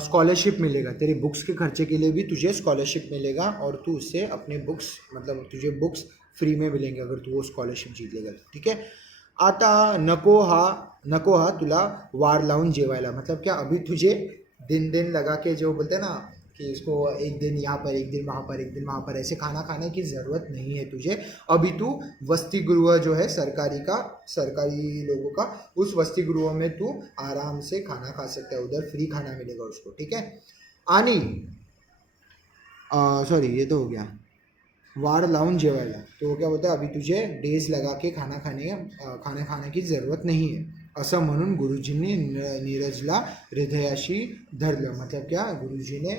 स्कॉलरशिप मिलेगा, तेरे बुक्स के खर्चे के लिए भी तुझे स्कॉलरशिप मिलेगा, और तू उससे अपने बुक्स, मतलब तुझे बुक्स फ्री में मिलेंगे अगर तू वो स्कॉलरशिप जीत लेगा. ठीक है. आता नको हा तुला वार लावून जेवायला. मतलब क्या, अभी तुझे दिन लगा के जो बोलते हैं ना कि इसको एक दिन यहाँ पर, एक दिन वहाँ पर, एक दिन वहाँ पर, ऐसे खाना खाने की ज़रूरत नहीं है तुझे. अभी तू वसतिगृह जो है सरकारी लोगों का, उस वसतिगृह में तू आराम से खाना खा सकता है, उधर फ्री खाना मिलेगा उसको. ठीक है. आणि सॉरी, ये तो हो गया वार लावून जेवायला. तो वो क्या बोलता है, अभी तुझे डेज लगा के खाना खाने की ज़रूरत नहीं है, असं म्हणून गुरुजींनी नीरजला हृदयाशी धरलं. मतलब क्या, गुरुजी ने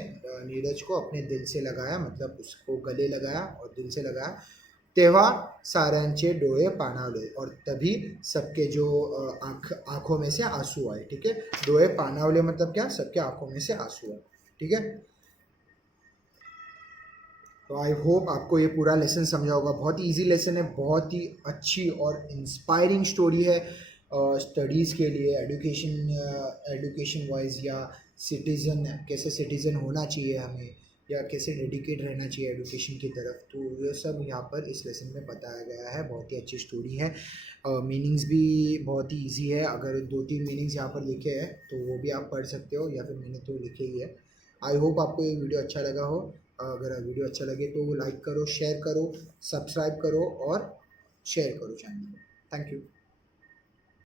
नीरज को अपने दिल से लगाया, मतलब उसको गले लगाया और दिल से लगाया. तेव्हा साऱ्यांचे डोळे पाणावले, और तभी सबके जो आँखों में से आंसू आए. ठीक है. डोळे पाणावले मतलब क्या, सबके आँखों में से आंसू आए. ठीक है. तो आई होप आपको ये पूरा लेसन समझा होगा. बहुत ही ईजी लेसन है, बहुत ही अच्छी और इंस्पायरिंग स्टोरी है स्टडीज़ के लिए, एडुकेशन वाइज, या कैसे सिटीज़न होना चाहिए हमें, या कैसे डेडिकेट रहना चाहिए एडुकेशन की तरफ. तो ये सब यहाँ पर इस लेसन में बताया गया है. बहुत ही अच्छी स्टोरी है. मीनिंग्स भी बहुत ही ईजी है. अगर 2-3 मीनिंग्स यहाँ पर लिखे हैं तो वो भी आप पढ़ सकते हो, या फिर मैंने तो लिखे ही है. आई होप आपको ये वीडियो अच्छा लगा हो. अगर वीडियो अच्छा लगे तो लाइक करो, शेयर करो, सब्सक्राइब करो और शेयर करो चैनल को. Thank you.